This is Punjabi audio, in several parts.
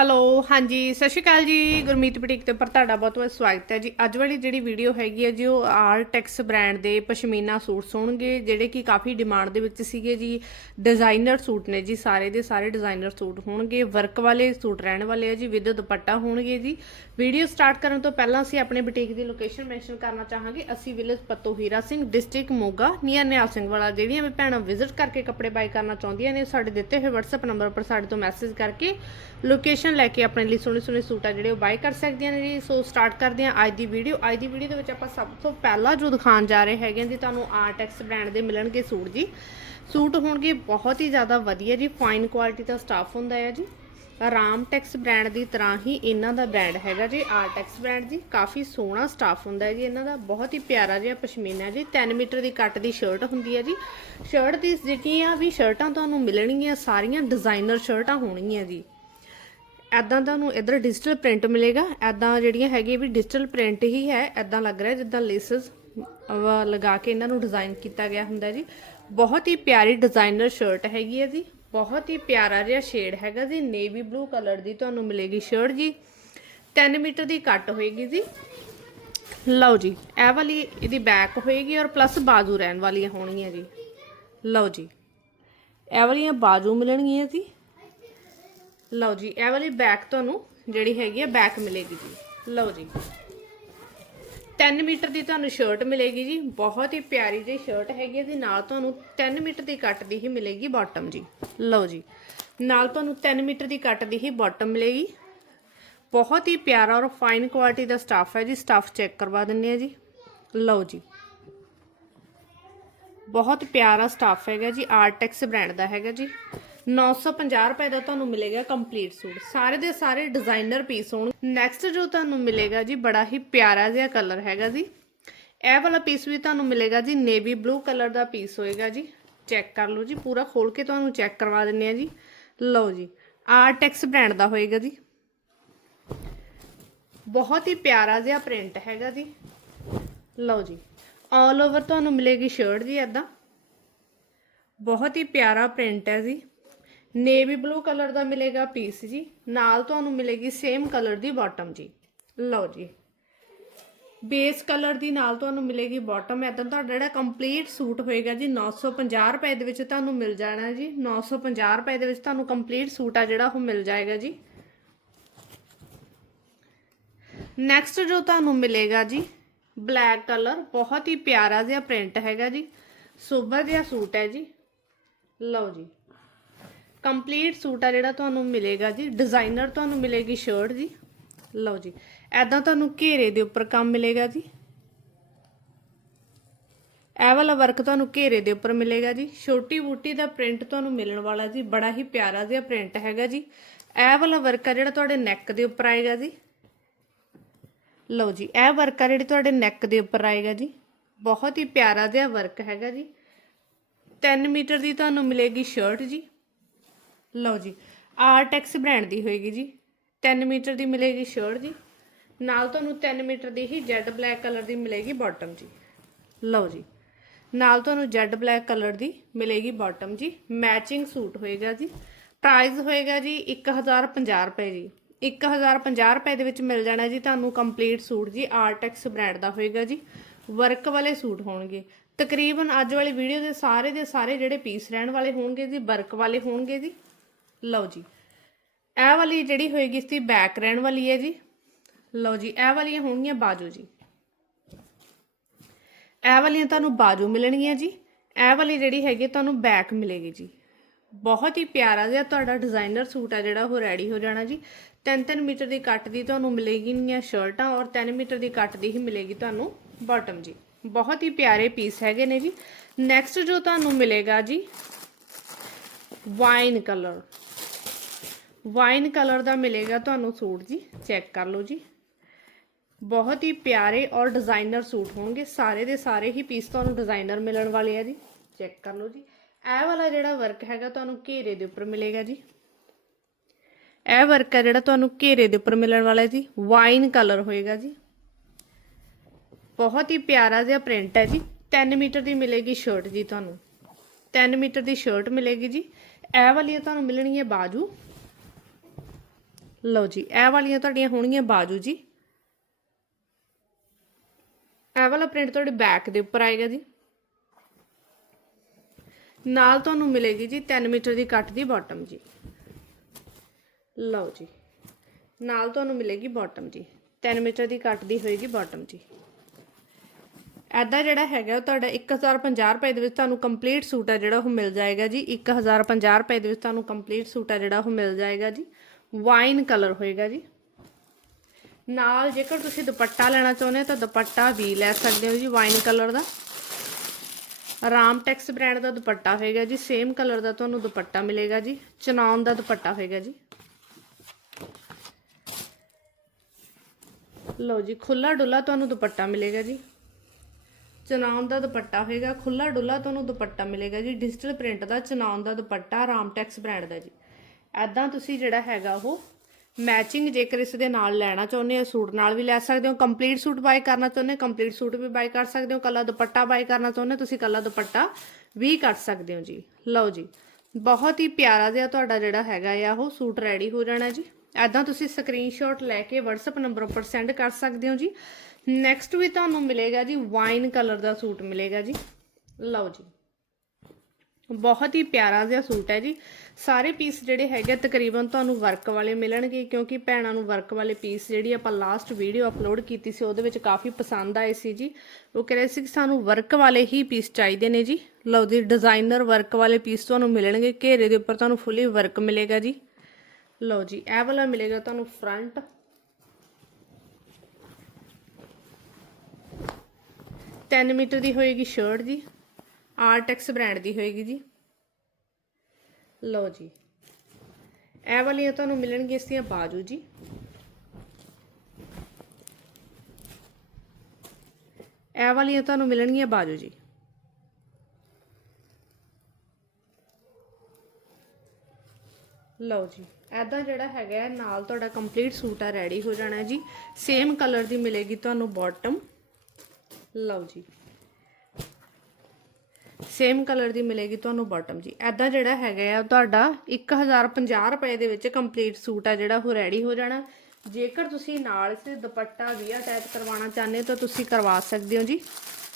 ਹੈਲੋ, ਹਾਂਜੀ, ਸਤਿ ਸ਼੍ਰੀ ਅਕਾਲ ਜੀ। ਗੁਰਮੀਤ ਬੁਟੀਕ ਤੇ ਉੱਪਰ ਤੁਹਾਡਾ ਬਹੁਤ ਬਹੁਤ ਸਵਾਗਤ ਹੈ ਜੀ। ਅੱਜ ਵਾਲੀ ਜਿਹੜੀ ਵੀਡੀਓ ਹੈਗੀ ਹੈ ਜੀ, ਉਹ ਆਰਟੈਕਸ ਬ੍ਰਾਂਡ ਦੇ ਪਸ਼ਮੀਨਾ ਸੂਟਸ ਹੋਣਗੇ, ਜਿਹੜੇ ਕਿ ਕਾਫੀ ਡਿਮਾਂਡ ਦੇ ਵਿੱਚ ਸੀਗੇ ਜੀ। ਡਿਜ਼ਾਈਨਰ ਸੂਟ ਨੇ ਜੀ, ਸਾਰੇ ਦੇ ਸਾਰੇ ਡਿਜ਼ਾਈਨਰ ਸੂਟ ਹੋਣਗੇ ਵਰਕ ਵਾਲੇ ਸੂਟ ਰਹਿਣ ਵਾਲੇ ਆ ਜੀ ਵਿਦ ਦੁਪੱਟਾ ਹੋਣਗੇ ਜੀ। ਵੀਡੀਓ ਸਟਾਰਟ ਕਰਨ ਤੋਂ ਪਹਿਲਾਂ ਅਸੀਂ ਆਪਣੇ ਬੁਟੀਕ ਦੀ ਲੋਕੇਸ਼ਨ ਮੈਂਸ਼ਨ ਕਰਨਾ ਚਾਹਾਂਗੇ। ਅਸੀਂ village Patto Hira Singh district Moga near Nihal Singh Wala, ਜਿਹੜੀਆਂ ਵੀ ਭੈਣਾਂ ਵਿਜ਼ਿਟ ਕਰਕੇ ਕੱਪੜੇ ਬਾਈ ਕਰਨਾ ਚਾਹੁੰਦੀਆਂ ਨੇ, ਸਾਡੇ ਦਿੱਤੇ ਹੋਏ WhatsApp ਨੰਬਰ ਪਰ ਸਾਡੇ ਤੋਂ ਮੈਸੇਜ ਕਰਕੇ ਲੋਕੇਸ਼ਨ ਲੈ ਕੇ ਆਪਣੇ ਲਈ ਸੋਹਣੇ ਸੋਹਣੇ ਸੂਟ ਆ ਜਿਹੜੇ ਉਹ ਬਾਈ ਕਰ ਸਕਦੀਆਂ ਨੇ ਜੀ। ਸੋ ਸਟਾਰਟ ਕਰਦੇ ਹਾਂ ਅੱਜ ਦੀ ਵੀਡੀਓ ਅੱਜ ਦੀ ਵੀਡੀਓ ਦੇ ਵਿੱਚ ਆਪਾਂ ਸਭ ਤੋਂ ਪਹਿਲਾਂ ਜੋ ਦਿਖਾਉਣ ਜਾ ਰਹੇ ਹੈਗੇ ਜੀ, ਤੁਹਾਨੂੰ ਆਰਟੈਕਸ ਬ੍ਰਾਂਡ ਦੇ ਮਿਲਣਗੇ ਸੂਟ ਜੀ। ਸੂਟ ਹੋਣਗੇ ਬਹੁਤ ਹੀ ਜ਼ਿਆਦਾ ਵਧੀਆ ਜੀ। ਫਾਈਨ ਕੁਆਲਿਟੀ ਦਾ ਸਟਾਫ ਹੁੰਦਾ ਹੈ ਜੀ। ਰਾਮਟੈਕਸ ਬ੍ਰਾਂਡ ਦੀ ਤਰ੍ਹਾਂ ਹੀ ਇਹਨਾਂ ਦਾ ਬ੍ਰਾਂਡ ਹੈਗਾ ਜੀ ਆਰਟੈਕਸ ਬ੍ਰਾਂਡ ਜੀ। ਕਾਫੀ ਸੋਹਣਾ ਸਟਾਫ ਹੁੰਦਾ ਹੈ ਜੀ ਇਹਨਾਂ ਦਾ। ਬਹੁਤ ਹੀ ਪਿਆਰਾ ਜਿਹਾ ਪਸ਼ਮੀਨਾ ਜੀ। 3 ਮੀਟਰ ਦੀ ਕੱਟ ਦੀ ਸ਼ਰਟ ਹੁੰਦੀ ਹੈ ਜੀ। ਸ਼ਰਟ ਦੀ ਜਿਹੜੀਆਂ ਵੀ ਸ਼ਰਟਾਂ ਤੁਹਾਨੂੰ ਮਿਲਣਗੀਆਂ, ਸਾਰੀਆਂ ਡਿਜ਼ਾਈਨਰ ਸ਼ਰਟਾਂ ਹੋਣਗੀਆਂ ਜੀ। ਐਦਾਂ ਤੁਹਾਨੂੰ ਇਧਰ ਡਿਜੀਟਲ ਪ੍ਰਿੰਟ ਮਿਲੇਗਾ। ਐਦਾਂ ਜਿਹੜੀਆਂ ਹੈਗੀਆਂ ਵੀ ਡਿਜੀਟਲ ਪ੍ਰਿੰਟ ਹੀ ਹੈ, ਐਦਾਂ ਲੱਗ ਰਿਹਾ ਜਿੱਦਾਂ ਲੇਸਸ ਲਗਾ ਕੇ ਇਹਨਾਂ ਨੂੰ ਡਿਜ਼ਾਈਨ ਕੀਤਾ ਗਿਆ ਹੁੰਦਾ ਜੀ। ਬਹੁਤ ਹੀ ਪਿਆਰੀ ਡਿਜ਼ਾਈਨਰ ਸ਼ਰਟ ਹੈਗੀ ਹੈ ਜੀ। ਬਹੁਤ ਹੀ ਪਿਆਰਾ ਜਿਹਾ ਸ਼ੇਡ ਹੈਗਾ ਜੀ। ਨੇਵੀ ਬਲੂ ਕਲਰ ਦੀ ਤੁਹਾਨੂੰ ਮਿਲੇਗੀ ਸ਼ਰਟ ਜੀ। 3 ਮੀਟਰ ਦੀ ਕੱਟ ਹੋਏਗੀ ਜੀ। ਲਓ ਜੀ, ਇਹ ਵਾਲੀ ਇਹਦੀ ਬੈਕ ਹੋਏਗੀ ਔਰ ਪਲੱਸ ਬਾਜੂ ਰਹਿਣ ਵਾਲੀਆਂ ਹੋਣਗੀਆਂ ਜੀ। ਲਓ ਜੀ, ਇਹ ਵਾਲੀਆਂ ਬਾਜੂ ਮਿਲਣਗੀਆਂ ਜੀ। ਲਓ ਜੀ, ਇਹ ਵਾਲੀ ਬੈਕ ਤੁਹਾਨੂੰ ਜਿਹੜੀ ਹੈਗੀ ਆ ਬੈਕ ਮਿਲੇਗੀ ਜੀ। ਲਓ ਜੀ। 3 ਮੀਟਰ ਦੀ ਤੁਹਾਨੂੰ ਸ਼ਰਟ ਮਿਲੇਗੀ ਜੀ। ਬਹੁਤ ਹੀ ਪਿਆਰੀ ਜਿਹੀ ਸ਼ਰਟ ਹੈਗੀ ਹੈ ਜੀ ਨਾਲ ਤੁਹਾਨੂੰ 3 ਮੀਟਰ ਦੀ ਕੱਟ ਦੀ ਹੀ ਮਿਲੇਗੀ ਬਾਟਮ ਜੀ। ਲਓ ਜੀ। ਨਾਲ ਤੁਹਾਨੂੰ 3 ਮੀਟਰ ਦੀ ਕੱਟ ਦੀ ਹੀ ਬਾਟਮ ਮਿਲੇਗੀ। ਬਹੁਤ ਹੀ ਪਿਆਰਾ ਔਰ ਫਾਈਨ ਕੁਆਲਿਟੀ ਦਾ ਸਟਾਫ ਹੈ ਜੀ। ਸਟਾਫ ਚੈੱਕ ਕਰਵਾ ਦਿੰਨੇ ਆ ਜੀ। ਲਓ ਜੀ। ਬਹੁਤ ਪਿਆਰਾ ਸਟਾਫ ਹੈਗਾ ਜੀ। ਆਰਟੈਕਸ ਬ੍ਰਾਂਡ ਦਾ ਹੈਗਾ ਜੀ। 950 ਰੁਪਏ ਦਾ ਤੁਹਾਨੂੰ ਮਿਲੇਗਾ ਕੰਪਲੀਟ ਸੂਟ। ਸਾਰੇ ਦੇ ਸਾਰੇ ਡਿਜ਼ਾਈਨਰ ਪੀਸ ਹੋਣ। ਨੈਕਸਟ ਜੋ ਤੁਹਾਨੂੰ ਮਿਲੇਗਾ ਜੀ, ਬੜਾ ਹੀ ਪਿਆਰਾ ਜਿਹਾ ਕਲਰ ਹੈਗਾ ਜੀ। ਇਹ ਵਾਲਾ ਪੀਸ ਵੀ ਤੁਹਾਨੂੰ ਮਿਲੇਗਾ ਜੀ ਨੇਵੀ ਬਲੂ ਕਲਰ ਦਾ ਪੀਸ ਹੋਏਗਾ ਜੀ। ਚੈੱਕ ਕਰ ਲਓ ਜੀ, ਪੂਰਾ ਖੋਲ ਕੇ ਤੁਹਾਨੂੰ ਚੈੱਕ ਕਰਵਾ ਦਿੰਨੇ ਆ ਜੀ। ਲਓ ਜੀ ਆਰਟੈਕਸ ਬ੍ਰਾਂਡ ਦਾ ਹੋਏਗਾ ਜੀ। ਬਹੁਤ ਹੀ ਪਿਆਰਾ ਜਿਹਾ ਪ੍ਰਿੰਟ ਹੈਗਾ ਜੀ। ਲਓ ਜੀ ਆਲ ਓਵਰ ਤੁਹਾਨੂੰ ਮਿਲੇਗੀ ਸ਼ਰਟ ਜੀ ਐਦਾਂ ਬਹੁਤ ਹੀ ਪਿਆਰਾ ਪ੍ਰਿੰਟ ਹੈ ਜੀ। ਨੇਵੀ ਬਲੂ ਕਲਰ ਦਾ ਮਿਲੇਗਾ ਪੀਸ ਜੀ। ਨਾਲ ਤੁਹਾਨੂੰ ਮਿਲੇਗੀ ਸੇਮ ਕਲਰ ਦੀ ਬਾਟਮ ਜੀ। ਲਓ ਜੀ। ਬੇਸ ਕਲਰ ਦੀ ਨਾਲ ਤੁਹਾਨੂੰ ਮਿਲੇਗੀ ਬਾਟਮ ਐਦਾਂ ਤੁਹਾਡਾ ਜਿਹੜਾ ਕੰਪਲੀਟ ਸੂਟ ਹੋਏਗਾ ਜੀ 950 ਰੁਪਏ ਦੇ ਵਿੱਚ ਤੁਹਾਨੂੰ ਮਿਲ ਜਾਣਾ ਜੀ। 950 ਰੁਪਏ ਦੇ ਵਿੱਚ ਤੁਹਾਨੂੰ ਕੰਪਲੀਟ ਸੂਟ ਆ ਜਿਹੜਾ ਉਹ ਮਿਲ ਜਾਏਗਾ ਜੀ। ਨੈਕਸਟ ਜੋ ਤੁਹਾਨੂੰ ਮਿਲੇਗਾ ਜੀ ਬਲੈਕ ਕਲਰ ਬਹੁਤ ਹੀ ਪਿਆਰਾ ਜਿਹਾ ਪ੍ਰਿੰਟ ਹੈਗਾ ਜੀ। ਸੋਬਰ ਜਿਹਾ ਸੂਟ ਹੈ ਜੀ। ਲਓ ਜੀ। ਕੰਪਲੀਟ ਸੂਟ ਆ ਜਿਹੜਾ ਤੁਹਾਨੂੰ ਮਿਲੇਗਾ ਜੀ। ਡਿਜ਼ਾਈਨਰ ਤੁਹਾਨੂੰ ਮਿਲੇਗੀ ਸ਼ਰਟ ਜੀ। ਲਓ ਜੀ ਐਦਾਂ ਤੁਹਾਨੂੰ ਘੇਰੇ ਦੇ ਉੱਪਰ ਕੰਮ ਮਿਲੇਗਾ ਜੀ। ਇਹ ਵਾਲਾ ਵਰਕ ਤੁਹਾਨੂੰ ਘੇਰੇ ਦੇ ਉੱਪਰ ਮਿਲੇਗਾ ਜੀ। ਛੋਟੀ ਬੂਟੀ ਦਾ ਪ੍ਰਿੰਟ ਤੁਹਾਨੂੰ ਮਿਲਣ ਵਾਲਾ ਜੀ। ਬੜਾ ਹੀ ਪਿਆਰਾ ਜਿਹਾ ਪ੍ਰਿੰਟ ਹੈਗਾ ਜੀ। ਇਹ ਵਾਲਾ ਵਰਕ ਆ ਜਿਹੜਾ ਤੁਹਾਡੇ ਨੈਕ ਦੇ ਉੱਪਰ ਆਏਗਾ ਜੀ। ਲਓ ਜੀ, ਇਹ ਵਰਕ ਆ ਜਿਹੜੀ ਤੁਹਾਡੇ ਨੈਕ ਦੇ ਉੱਪਰ ਆਏਗਾ ਜੀ। ਬਹੁਤ ਹੀ ਪਿਆਰਾ ਜਿਹਾ ਵਰਕ ਹੈਗਾ ਜੀ। 3 ਮੀਟਰ ਦੀ ਤੁਹਾਨੂੰ ਮਿਲੇਗੀ ਸ਼ਰਟ ਜੀ। ਲਓ ਜੀ ਆਰਟੈਕਸ ਬ੍ਰਾਂਡ ਦੀ ਹੋਏਗੀ ਜੀ। 3 ਮੀਟਰ ਦੀ ਮਿਲੇਗੀ ਸ਼ਰਟ ਜੀ। ਨਾਲ ਤੁਹਾਨੂੰ 3 ਮੀਟਰ ਦੀ ਹੀ ਜੈਡ ਬਲੈਕ ਕਲਰ ਦੀ ਮਿਲੇਗੀ ਬਾਟਮ ਜੀ। ਲਓ ਜੀ, ਨਾਲ ਤੁਹਾਨੂੰ ਜੈਡ ਬਲੈਕ ਕਲਰ ਦੀ ਮਿਲੇਗੀ ਬਾਟਮ ਜੀ। ਮੈਚਿੰਗ ਸੂਟ ਹੋਏਗਾ ਜੀ। ਪ੍ਰਾਈਸ ਹੋਏਗਾ ਜੀ 1050 ਰੁਪਏ ਜੀ। 1050 ਰੁਪਏ ਦੇ ਵਿੱਚ ਮਿਲ ਜਾਣਾ ਜੀ ਤੁਹਾਨੂੰ ਕੰਪਲੀਟ ਸੂਟ ਜੀ। ਆਰਟੈਕਸ ਬ੍ਰਾਂਡ ਦਾ ਹੋਏਗਾ ਜੀ। ਵਰਕ ਵਾਲੇ ਸੂਟ ਹੋਣਗੇ। ਤਕਰੀਬਨ ਅੱਜ ਵਾਲੀ ਵੀਡੀਓ ਦੇ ਸਾਰੇ ਦੇ ਸਾਰੇ ਜਿਹੜੇ ਪੀਸ ਰਹਿਣ ਵਾਲੇ ਹੋਣਗੇ ਜੀ, ਵਰਕ ਵਾਲੇ ਹੋਣਗੇ ਜੀ। ਲਓ ਜੀ। ਇਹ ਵਾਲੀ ਜਿਹੜੀ ਹੋਏਗੀ ਇਸ ਦੀ ਬੈਕ ਰਹਿਣ ਵਾਲੀ ਹੈ ਜੀ। ਲਓ ਜੀ, ਇਹ ਵਾਲੀਆਂ ਹੋਣਗੀਆਂ ਬਾਜੂ ਜੀ। ਇਹ ਵਾਲੀਆਂ ਤੁਹਾਨੂੰ ਬਾਜੂ ਮਿਲਣਗੀਆਂ ਜੀ। ਇਹ ਵਾਲੀ ਜਿਹੜੀ ਹੈਗੀ ਤੁਹਾਨੂੰ ਬੈਕ ਮਿਲੇਗੀ ਜੀ। ਬਹੁਤ ਹੀ ਪਿਆਰਾ ਜਿਹਾ ਤੁਹਾਡਾ ਡਿਜ਼ਾਈਨਰ ਸੂਟ ਆ ਜਿਹੜਾ, ਉਹ ਰੈਡੀ ਹੋ ਜਾਣਾ ਜੀ। 3-3 ਮੀਟਰ ਦੀ ਕੱਟ ਦੀ ਤੁਹਾਨੂੰ ਮਿਲੇਗੀਆਂ ਸ਼ਰਟਾਂ ਔਰ 3 ਮੀਟਰ ਦੀ ਕੱਟ ਦੀ ਹੀ ਮਿਲੇਗੀ ਤੁਹਾਨੂੰ ਬਾਟਮ ਜੀ। ਬਹੁਤ ਹੀ ਪਿਆਰੇ ਪੀਸ ਹੈਗੇ ਨੇ ਜੀ। ਨੈਕਸਟ ਜੋ ਤੁਹਾਨੂੰ ਮਿਲੇਗਾ ਜੀ ਵਾਈਨ ਕਲਰ ਵਾਈਨ ਕਲਰ ਦਾ ਮਿਲੇਗਾ ਤੁਹਾਨੂੰ ਸੂਟ ਜੀ। ਚੈੱਕ ਕਰ ਲਓ ਜੀ। ਬਹੁਤ ਹੀ ਪਿਆਰੇ ਔਰ ਡਿਜ਼ਾਈਨਰ ਸੂਟ ਹੋਣਗੇ। ਸਾਰੇ ਦੇ ਸਾਰੇ ਹੀ ਪੀਸ ਤੁਹਾਨੂੰ ਡਿਜ਼ਾਈਨਰ ਮਿਲਣ ਵਾਲੇ ਆ ਜੀ। ਚੈੱਕ ਕਰ ਲਓ ਜੀ। ਇਹ ਵਾਲਾ ਜਿਹੜਾ ਵਰਕ ਹੈਗਾ ਤੁਹਾਨੂੰ ਘੇਰੇ ਦੇ ਉੱਪਰ ਮਿਲੇਗਾ ਜੀ। ਇਹ ਵਰਕ ਹੈ ਜਿਹੜਾ ਤੁਹਾਨੂੰ ਘੇਰੇ ਦੇ ਉੱਪਰ ਮਿਲਣ ਵਾਲਾ ਜੀ। ਵਾਈਨ ਕਲਰ ਹੋਏਗਾ ਜੀ। ਬਹੁਤ ਹੀ ਪਿਆਰਾ ਜਿਹਾ ਪ੍ਰਿੰਟ ਹੈ ਜੀ। 3 ਮੀਟਰ ਦੀ ਮਿਲੇਗੀ ਸ਼ਰਟ ਜੀ ਤੁਹਾਨੂੰ। 3 ਮੀਟਰ ਦੀ ਸ਼ਰਟ ਮਿਲੇਗੀ ਜੀ। ਇਹ ਵਾਲੀ ਤੁਹਾਨੂੰ ਮਿਲਣੀ ਹੈ ਬਾਜੂ। ਲਓ ਜੀ, ਇਹ ਵਾਲੀਆਂ ਤੁਹਾਡੀਆਂ ਹੋਣਗੀਆਂ ਬਾਜੂ ਜੀ। ਇਹ ਵਾਲਾ ਪ੍ਰਿੰਟ ਤੁਹਾਡੇ ਬੈਕ ਦੇ ਉੱਪਰ ਆਏਗਾ ਜੀ। ਨਾਲ ਤੁਹਾਨੂੰ ਮਿਲੇਗੀ ਜੀ 3 ਮੀਟਰ ਦੀ ਕੱਟ ਦੀ ਬਾਟਮ ਜੀ। ਲਓ ਜੀ, ਨਾਲ ਤੁਹਾਨੂੰ ਮਿਲੇਗੀ ਬਾਟਮ ਜੀ। 3 ਮੀਟਰ ਦੀ ਕੱਟ ਦੀ ਹੋਏਗੀ ਬਾਟਮ ਜੀ। ਐਦਾ ਜਿਹੜਾ ਹੈਗਾ ਉਹ ਤੁਹਾਡਾ 1050 ਰੁਪਏ ਦੇ ਵਿੱਚ ਤੁਹਾਨੂੰ ਕੰਪਲੀਟ ਸੂਟ ਆ ਜਿਹੜਾ ਉਹ ਮਿਲ ਜਾਏਗਾ ਜੀ। 1050 ਰੁਪਏ ਦੇ ਵਿੱਚ ਤੁਹਾਨੂੰ ਕੰਪਲੀਟ ਸੂਟ ਆ ਜਿਹੜਾ ਉਹ ਮਿਲ ਜਾਏਗਾ ਜੀ। ਵਾਈਨ ਕਲਰ ਹੋਏਗਾ ਜੀ। ਨਾਲ ਜੇਕਰ ਤੁਸੀਂ ਦੁਪੱਟਾ ਲੈਣਾ ਚਾਹੁੰਦੇ ਹੋ ਤਾਂ ਦੁਪੱਟਾ ਵੀ ਲੈ ਸਕਦੇ ਹੋ ਜੀ ਵਾਈਨ ਕਲਰ ਦਾ। ਰਾਮਟੈਕਸ ਬ੍ਰਾਂਡ ਦਾ ਦੁਪੱਟਾ ਹੋਏਗਾ ਜੀ, ਸੇਮ ਕਲਰ ਦਾ ਤੁਹਾਨੂੰ ਦੁਪੱਟਾ ਮਿਲੇਗਾ ਜੀ, ਚਨਾਉਣ ਦਾ ਦੁਪੱਟਾ ਹੋਏਗਾ ਜੀ। ਲਓ ਜੀ ਖੁੱਲਾ ਡੁੱਲਾ ਤੁਹਾਨੂੰ ਦੁਪੱਟਾ ਮਿਲੇਗਾ ਜੀ। ਚਨਾਉਣ ਦਾ ਦੁਪੱਟਾ ਹੋਏਗਾ ਖੁੱਲਾ ਡੁੱਲਾ ਤੁਹਾਨੂੰ ਦੁਪੱਟਾ ਮਿਲੇਗਾ ਜੀ, ਡਿਜੀਟਲ ਪ੍ਰਿੰਟ ਦਾ ਚਨਾਉਣ ਦਾ ਦੁਪੱਟਾ ਰਾਮ ਟੈਕਸ ਬ੍ਰਾਂਡ ਦਾ ਜੀ। ਐਦਾਂ ਤੁਸੀਂ ਜਿਹੜਾ ਹੈਗਾ ਉਹ ਮੈਚਿੰਗ ਜੇਕਰ ਇਸ ਦੇ ਨਾਲ ਲੈਣਾ ਚਾਹੁੰਦੇ ਹੋ ਸੂਟ ਨਾਲ ਵੀ ਲੈ ਸਕਦੇ ਹੋ ਕੰਪਲੀਟ ਸੂਟ ਬਾਈ ਕਰਨਾ ਚਾਹੁੰਦੇ ਹੋ ਕੰਪਲੀਟ ਸੂਟ ਵੀ ਬਾਈ ਕਰ ਸਕਦੇ ਹੋ, ਕੱਲਾ ਦੁਪੱਟਾ ਬਾਈ ਕਰਨਾ ਚਾਹੁੰਦੇ ਹੋ, ਤੁਸੀਂ ਕੱਲਾ ਦੁਪੱਟਾ ਵੀ ਕਰ ਸਕਦੇ ਹੋ ਜੀ। ਲਓ ਜੀ, ਬਹੁਤ ਹੀ ਪਿਆਰਾ ਜਿਹਾ ਤੁਹਾਡਾ ਜਿਹੜਾ ਹੈਗਾ ਆ, ਉਹ ਸੂਟ ਰੈਡੀ ਹੋ ਜਾਣਾ ਜੀ। ਐਦਾਂ ਤੁਸੀਂ ਸਕਰੀਨਸ਼ਾਟ ਲੈ ਕੇ WhatsApp ਨੰਬਰ ਉੱਪਰ ਸੈਂਡ ਕਰ ਸਕਦੇ ਹੋ ਜੀ। ਨੈਕਸਟ ਵੀ ਤੁਹਾਨੂੰ ਮਿਲੇਗਾ ਜੀ ਵਾਈਨ ਕਲਰ ਦਾ ਸੂਟ ਮਿਲੇਗਾ ਜੀ। ਲਓ ਜੀ। ਬਹੁਤ ਹੀ ਪਿਆਰਾ ਜਿਹਾ ਸੂਟ ਹੈ ਜੀ। ਸਾਰੇ ਪੀਸ ਜਿਹੜੇ ਹੈਗੇ ਤਕਰੀਬਨ ਤੁਹਾਨੂੰ ਵਰਕ ਵਾਲੇ ਮਿਲਣਗੇ, ਕਿਉਂਕਿ ਭੈਣਾਂ ਨੂੰ ਵਰਕ ਵਾਲੇ ਪੀਸ ਜਿਹੜੀ ਆਪਾਂ ਲਾਸਟ ਵੀਡੀਓ ਅਪਲੋਡ ਕੀਤੀ ਸੀ, ਉਹਦੇ ਵਿੱਚ ਕਾਫੀ ਪਸੰਦ ਆਏ ਸੀ ਜੀ। ਉਹ ਕਹਿ ਰਹੇ ਸੀ ਕਿ ਸਾਨੂੰ ਵਰਕ ਵਾਲੇ ਹੀ ਪੀਸ ਚਾਹੀਦੇ ਨੇ ਜੀ। ਲਓ ਜੀ ਡਿਜ਼ਾਈਨਰ ਵਰਕ ਵਾਲੇ ਪੀਸ ਤੁਹਾਨੂੰ ਮਿਲਣਗੇ, ਘੇਰੇ ਦੇ ਉੱਪਰ ਤੁਹਾਨੂੰ ਫੁੱਲੀ ਵਰਕ ਮਿਲੇਗਾ ਜੀ। ਲਓ ਜੀ, ਇਹ ਵਾਲਾ ਮਿਲੇਗਾ ਤੁਹਾਨੂੰ ਫਰੰਟ ਤਿੰਨ ਮੀਟਰ ਦੀ ਹੋਏਗੀ ਸ਼ਰਟ ਜੀ। ਆਰਟੈਕਸ ਬ੍ਰਾਂਡ ਦੀ ਹੋਏਗੀ ਜੀ। ਲਓ ਜੀ। ਇਹ ਵਾਲੀਆਂ ਤੁਹਾਨੂੰ ਮਿਲਣਗੀਆਂ ਇਸ ਦੀਆਂ ਬਾਜੂ ਜੀ। ਇਹ ਵਾਲੀਆਂ ਤੁਹਾਨੂੰ ਮਿਲਣਗੀਆਂ ਬਾਜੂ ਜੀ। ਲਓ ਜੀ। ਐਦਾਂ ਜਿਹੜਾ ਹੈਗਾ ਨਾਲ ਤੁਹਾਡਾ ਕੰਪਲੀਟ ਸੂਟ ਆ ਰੈਡੀ ਹੋ ਜਾਣਾ ਜੀ। ਸੇਮ ਕਲਰ ਦੀ ਮਿਲੇਗੀ ਤੁਹਾਨੂੰ ਬਾਟਮ ਲਓ ਜੀ। ਸੇਮ ਕਲਰ ਦੀ ਮਿਲੇਗੀ ਤੁਹਾਨੂੰ ਬਾਟਮ ਜੀ। ਐਦਾਂ ਜਿਹੜਾ ਹੈਗਾ ਆ, ਤੁਹਾਡਾ 1050 ਰੁਪਏ ਦੇ ਵਿੱਚ ਕੰਪਲੀਟ ਸੂਟ ਆ ਜਿਹੜਾ, ਉਹ ਰੈਡੀ ਹੋ ਜਾਣਾ। ਜੇਕਰ ਤੁਸੀਂ ਨਾਲ ਇਸ ਦੁਪੱਟਾ ਵੀ ਅਟੈਚ ਕਰਵਾਉਣਾ ਚਾਹੁੰਦੇ ਹੋ, ਤਾਂ ਤੁਸੀਂ ਕਰਵਾ ਸਕਦੇ ਹੋ ਜੀ।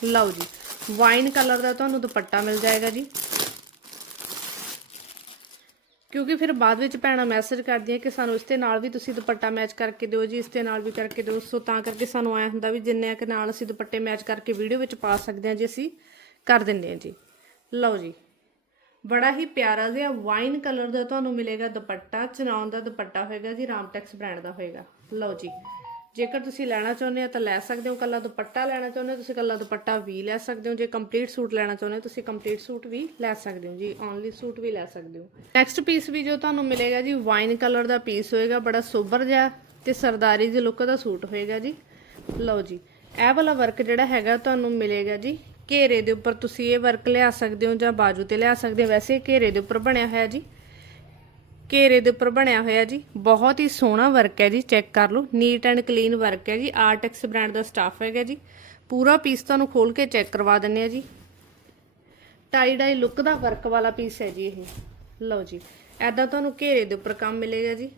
ਲਓ ਜੀ ਵਾਈਨ ਕਲਰ ਦਾ ਤੁਹਾਨੂੰ ਦੁਪੱਟਾ ਮਿਲ ਜਾਏਗਾ ਜੀ। ਕਿਉਂਕਿ ਫਿਰ ਬਾਅਦ ਵਿੱਚ ਭੈਣਾਂ ਮੈਸੇਜ ਕਰਦੀਆਂ ਕਿ ਸਾਨੂੰ ਇਸ ਦੇ ਨਾਲ ਵੀ ਤੁਸੀਂ ਦੁਪੱਟਾ ਮੈਚ ਕਰਕੇ ਦਿਓ ਜੀ, ਇਸ ਦੇ ਨਾਲ ਵੀ ਕਰਕੇ ਦਿਓ। ਸੋ ਤਾਂ ਕਰਕੇ ਸਾਨੂੰ ਆਇਆ ਹੁੰਦਾ ਵੀ ਜਿੰਨੇ ਕਿ ਨਾਲ ਅਸੀਂ ਦੁਪੱਟੇ ਮੈਚ ਕਰਕੇ ਵੀਡੀਓ ਵਿੱਚ ਪਾ ਸਕਦੇ ਹਾਂ ਜੀ ਅਸੀਂ ਕਰ ਦਿੰਦੇ ਹਾਂ ਜੀ। ਲਓ ਜੀ। ਬੜਾ ਹੀ ਪਿਆਰਾ ਜਿਹਾ ਵਾਈਨ ਕਲਰ ਦਾ ਤੁਹਾਨੂੰ ਮਿਲੇਗਾ ਦੁਪੱਟਾ, ਚਨਾਉਣ ਦਾ ਦੁਪੱਟਾ ਹੋਏਗਾ ਜੀ, ਰਾਮਟੈਕਸ ਬ੍ਰਾਂਡ ਦਾ ਹੋਏਗਾ। ਲਓ ਜੀ। ਜੇਕਰ ਤੁਸੀਂ ਲੈਣਾ ਚਾਹੁੰਦੇ ਹੋ ਤਾਂ ਲੈ ਸਕਦੇ ਹੋ, ਕੱਲਾ ਦੁਪੱਟਾ ਲੈਣਾ ਚਾਹੁੰਦੇ ਹੋ, ਤੁਸੀਂ ਕੱਲਾ ਦੁਪੱਟਾ ਵੀ ਲੈ ਸਕਦੇ ਹੋ। ਜੇ ਕੰਪਲੀਟ ਸੂਟ ਲੈਣਾ ਚਾਹੁੰਦੇ ਹੋ, ਤੁਸੀਂ ਕੰਪਲੀਟ ਸੂਟ ਵੀ ਲੈ ਸਕਦੇ ਹੋ ਜੀ। ਓਨਲੀ ਸੂਟ ਵੀ ਲੈ ਸਕਦੇ ਹੋ। ਨੈਕਸਟ ਪੀਸ ਵੀ ਜੋ ਤੁਹਾਨੂੰ ਮਿਲੇਗਾ ਜੀ ਵਾਈਨ ਕਲਰ ਦਾ ਪੀਸ ਹੋਏਗਾ, ਬੜਾ ਸੋਬਰ ਜਿਹਾ ਤੇ ਸਰਦਾਰੀ ਦੀ ਲੁੱਕ ਦਾ ਸੂਟ ਹੋਏਗਾ ਜੀ। ਲਓ ਜੀ। ਇਹ ਵਾਲਾ ਵਰਕ ਜਿਹੜਾ ਹੈਗਾ, ਤੁਹਾਨੂੰ ਮਿਲੇਗਾ ਜੀ ਘੇਰੇ ਦੇ ਉੱਪਰ ਤੁਸੀਂ ਇਹ ਵਰਕ ਲਿਆ ਸਕਦੇ ਹੋ ਜਾਂ ਬਾਜੂ ਤੇ ਲਿਆ ਸਕਦੇ ਹੋ। ਵੈਸੇ ਘੇਰੇ ਦੇ ਉੱਪਰ ਬਣਿਆ ਹੋਇਆ ਜੀ। ਘੇਰੇ ਦੇ ਉੱਪਰ ਬਣਿਆ ਹੋਇਆ ਜੀ। ਬਹੁਤ ਹੀ ਸੋਹਣਾ ਵਰਕ ਹੈ ਜੀ। ਚੈੱਕ ਕਰ ਲਓ। ਨੀਟ ਐਂਡ ਕਲੀਨ ਵਰਕ ਹੈ ਜੀ। ਆਰਟੈਕਸ ਬ੍ਰਾਂਡ ਦਾ ਸਟਾਫ ਹੈਗਾ ਜੀ। ਪੂਰਾ ਪੀਸ ਤੁਹਾਨੂੰ ਖੋਲ ਕੇ ਚੈੱਕ ਕਰਵਾ ਦਿੰਨੇ ਆ ਜੀ। ਟਾਈ ਡਾਈ ਲੁੱਕ ਦਾ ਵਰਕ ਵਾਲਾ ਪੀਸ ਹੈ ਜੀ ਇਹ। ਲਓ ਜੀ। ਐਦਾਂ ਤੁਹਾਨੂੰ ਘੇਰੇ ਦੇ ਉੱਪਰ ਕੰਮ ਮਿਲੇਗਾ ਜੀ।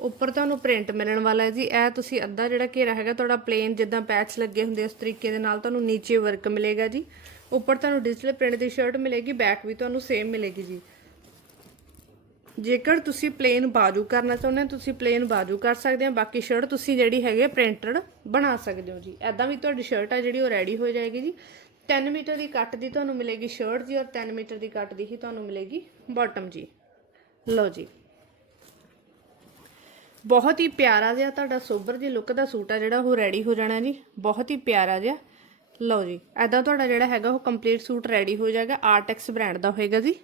ਉੱਪਰ ਤੁਹਾਨੂੰ ਪ੍ਰਿੰਟ ਮਿਲਣ ਵਾਲਾ ਹੈ ਜੀ। ਇਹ ਤੁਸੀਂ ਅੱਧਾ ਜਿਹੜਾ ਘੇਰਾ ਹੈਗਾ, ਤੁਹਾਡਾ ਪਲੇਨ ਜਿੱਦਾਂ ਪੈਚ ਲੱਗੇ ਹੁੰਦੇ ਉਸ ਤਰੀਕੇ ਦੇ ਨਾਲ ਤੁਹਾਨੂੰ ਨੀਚੇ ਵਰਕ ਮਿਲੇਗਾ ਜੀ। ਉੱਪਰ ਤੁਹਾਨੂੰ ਡਿਜੀਟਲ ਪ੍ਰਿੰਟ ਦੀ ਸ਼ਰਟ ਮਿਲੇਗੀ ਬੈਕ ਵੀ ਤੁਹਾਨੂੰ ਸੇਮ ਮਿਲੇਗੀ ਜੀ। ਜੇਕਰ ਤੁਸੀਂ ਪਲੇਨ ਬਾਜੂ ਕਰਨਾ ਚਾਹੁੰਦੇ ਹੋ, ਤੁਸੀਂ ਪਲੇਨ ਬਾਜੂ ਕਰ ਸਕਦੇ ਹੋ। ਬਾਕੀ ਸ਼ਰਟ ਤੁਸੀਂ ਜਿਹੜੀ ਹੈਗੇ ਪ੍ਰਿੰਟਡ ਬਣਾ ਸਕਦੇ ਹੋ ਜੀ। ਐਦਾਂ ਵੀ ਤੁਹਾਡੀ ਸ਼ਰਟ ਆ ਜਿਹੜੀ, ਉਹ ਰੈਡੀ ਹੋ ਜਾਏਗੀ ਜੀ। 3 ਮੀਟਰ ਦੀ ਕੱਟ ਦੀ ਤੁਹਾਨੂੰ ਮਿਲੇਗੀ ਸ਼ਰਟ ਜੀ, ਔਰ 3 ਮੀਟਰ ਦੀ ਕੱਟ ਦੀ ਹੀ ਤੁਹਾਨੂੰ ਮਿਲੇਗੀ ਬਾਟਮ ਜੀ। ਲਓ ਜੀ। ਬਹੁਤ ਹੀ ਪਿਆਰਾ ਜਿਹਾ ਤੁਹਾਡਾ ਸੋਬਰ ਜੀ ਲੁੱਕ ਦਾ ਸੂਟ ਆ ਜਿਹੜਾ, ਉਹ ਰੈਡੀ ਹੋ ਜਾਣਾ ਜੀ। ਬਹੁਤ ਹੀ ਪਿਆਰਾ ਜਿਹਾ। ਲਓ ਜੀ ਐਦਾਂ ਤੁਹਾਡਾ ਜਿਹੜਾ ਹੈਗਾ, ਉਹ ਕੰਪਲੀਟ ਸੂਟ ਰੈਡੀ ਹੋ ਜਾਏਗਾ। ਆਰਟੈਕਸ ਬ੍ਰਾਂਡ ਦਾ ਹੋਏਗਾ ਜੀ।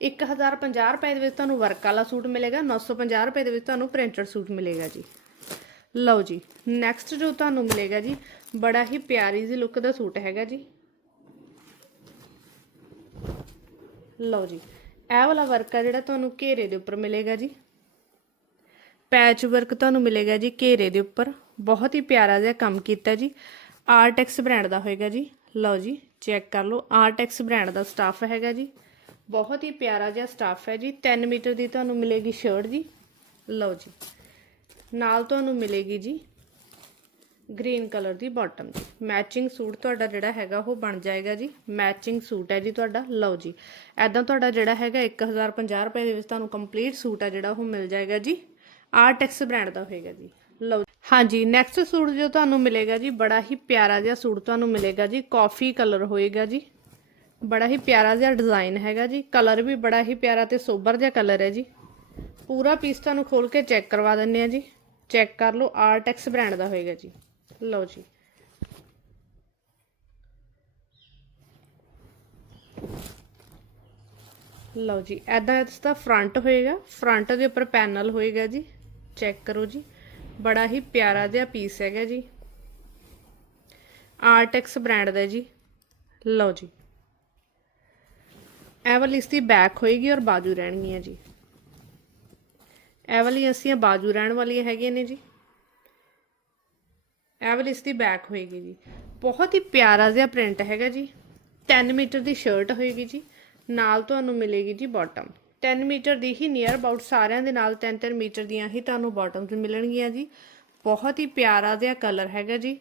1050 ਰੁਪਏ ਦੇ ਵਿੱਚ ਤੁਹਾਨੂੰ ਵਰਕ ਵਾਲਾ ਸੂਟ ਮਿਲੇਗਾ। 950 ਰੁਪਏ ਦੇ ਵਿੱਚ ਤੁਹਾਨੂੰ ਪ੍ਰਿੰਟਡ ਸੂਟ ਮਿਲੇਗਾ ਜੀ। ਲਓ ਜੀ ਨੈਕਸਟ ਜੋ ਤੁਹਾਨੂੰ ਮਿਲੇਗਾ ਜੀ, ਬੜਾ ਹੀ ਪਿਆਰੀ ਜਿਹੀ ਲੁੱਕ ਦਾ ਸੂਟ ਹੈਗਾ ਜੀ। ਲਓ ਜੀ, ਇਹ ਵਾਲਾ ਵਰਕ ਆ ਜਿਹੜਾ ਤੁਹਾਨੂੰ ਘੇਰੇ ਦੇ ਉੱਪਰ ਮਿਲੇਗਾ ਜੀ। ਪੈਚ ਵਰਕ ਤੁਹਾਨੂੰ ਮਿਲੇਗਾ ਜੀ ਘੇਰੇ ਦੇ ਉੱਪਰ। ਬਹੁਤ ਹੀ ਪਿਆਰਾ ਜਿਹਾ ਕੰਮ ਕੀਤਾ ਜੀ। ਆਰਟੈਕਸ ਬ੍ਰਾਂਡ ਦਾ ਹੋਏਗਾ ਜੀ। ਲਓ ਜੀ, ਚੈੱਕ ਕਰ ਲਓ। ਆਰਟੈਕਸ ਬ੍ਰਾਂਡ ਦਾ ਸਟਾਫ ਹੈਗਾ ਜੀ। ਬਹੁਤ ਹੀ ਪਿਆਰਾ ਜਿਹਾ ਸਟਾਫ ਹੈ ਜੀ। 3 ਮੀਟਰ ਦੀ ਤੁਹਾਨੂੰ ਮਿਲੇਗੀ ਸ਼ਰਟ ਜੀ। ਲਓ ਜੀ। ਨਾਲ ਤੁਹਾਨੂੰ ਮਿਲੇਗੀ ਜੀ ਗ੍ਰੀਨ ਕਲਰ ਦੀ ਬਾਟਮ ਜੀ। ਮੈਚਿੰਗ ਸੂਟ ਤੁਹਾਡਾ ਜਿਹੜਾ ਹੈਗਾ ਉਹ ਬਣ ਜਾਏਗਾ ਜੀ। ਮੈਚਿੰਗ ਸੂਟ ਹੈ ਜੀ ਤੁਹਾਡਾ। ਲਓ ਜੀ। ਐਦਾਂ ਤੁਹਾਡਾ ਜਿਹੜਾ ਹੈਗਾ 1050 ਰੁਪਏ ਦੇ ਵਿੱਚ ਤੁਹਾਨੂੰ ਕੰਪਲੀਟ ਸੂਟ ਹੈ ਜਿਹੜਾ ਉਹ ਮਿਲ ਜਾਏਗਾ ਜੀ। ਆਰਟੈਕਸ ਬ੍ਰਾਂਡ ਦਾ ਹੋਏਗਾ ਜੀ। ਲਓ ਹਾਂਜੀ ਨੈਕਸਟ ਸੂਟ ਜੋ ਤੁਹਾਨੂੰ ਮਿਲੇਗਾ ਜੀ, ਬੜਾ ਹੀ ਪਿਆਰਾ ਜਿਹਾ ਸੂਟ ਤੁਹਾਨੂੰ ਮਿਲੇਗਾ ਜੀ ਕਾਫੀ ਕਲਰ ਹੋਏਗਾ ਜੀ। ਬੜਾ ਹੀ ਪਿਆਰਾ ਜਿਹਾ ਡਿਜ਼ਾਈਨ ਹੈਗਾ ਜੀ ਕਲਰ ਵੀ ਬੜਾ ਹੀ ਪਿਆਰਾ ਤੇ ਸੋਬਰ ਜਿਹਾ ਕਲਰ ਹੈ ਜੀ। ਪੂਰਾ ਪੀਸ ਤੁਹਾਨੂੰ ਖੋਲ ਕੇ ਚੈੱਕ ਕਰਵਾ ਦਿੰਨੇ ਆ ਜੀ। ਚੈੱਕ ਕਰ ਲਓ, ਆਰਟੈਕਸ ਬ੍ਰਾਂਡ ਦਾ ਹੋਏਗਾ ਜੀ। ਲਓ ਜੀ। ਲਓ ਜੀ ਐਦਾਂ ਇਸ ਦਾ ਫਰੰਟ ਹੋਏਗਾ। ਫਰੰਟ ਦੇ ਉੱਪਰ ਪੈਨਲ ਹੋਏਗਾ ਜੀ। ਚੈੱਕ ਕਰੋ ਜੀ। ਬੜਾ ਹੀ ਪਿਆਰਾ ਜਿਹਾ ਪੀਸ ਹੈਗਾ ਜੀ। ਆਰਟੈਕਸ ਬ੍ਰਾਂਡ ਦਾ ਜੀ। ਲਓ ਜੀ। ਇਹ ਵਾਲੀ ਇਸ ਦੀ ਬੈਕ ਹੋਏਗੀ ਔਰ ਬਾਜੂ ਰਹਿਣਗੀਆਂ ਜੀ। ਇਹ ਵਾਲੀ ਅਸੀਂ ਬਾਜੂ ਰਹਿਣ ਵਾਲੀਆਂ ਹੈਗੀਆਂ ਨੇ ਜੀ। ਇਹ ਵਾਲੀ ਇਸ ਦੀ ਬੈਕ ਹੋਏਗੀ ਜੀ। ਬਹੁਤ ਹੀ ਪਿਆਰਾ ਜਿਹਾ ਪ੍ਰਿੰਟ ਹੈਗਾ ਜੀ। 10 ਮੀਟਰ ਦੀ ਸ਼ਰਟ ਹੋਏਗੀ ਜੀ। ਨਾਲ ਤੁਹਾਨੂੰ ਮਿਲੇਗੀ ਜੀ ਬਾਟਮ 10 ਮੀਟਰ ਦੀ ਹੀ ਨੀਅਰ ਅਬਾਊਟ ਸਾਰਿਆਂ ਦੇ ਨਾਲ 3-3 ਮੀਟਰ ਦੀਆਂ ਹੀ ਤੁਹਾਨੂੰ ਬਾਟਮਸ ਮਿਲਣਗੀਆਂ ਜੀ। ਬਹੁਤ ਹੀ ਪਿਆਰਾ ਜਿਹਾ ਕਲਰ ਹੈਗਾ ਜੀ।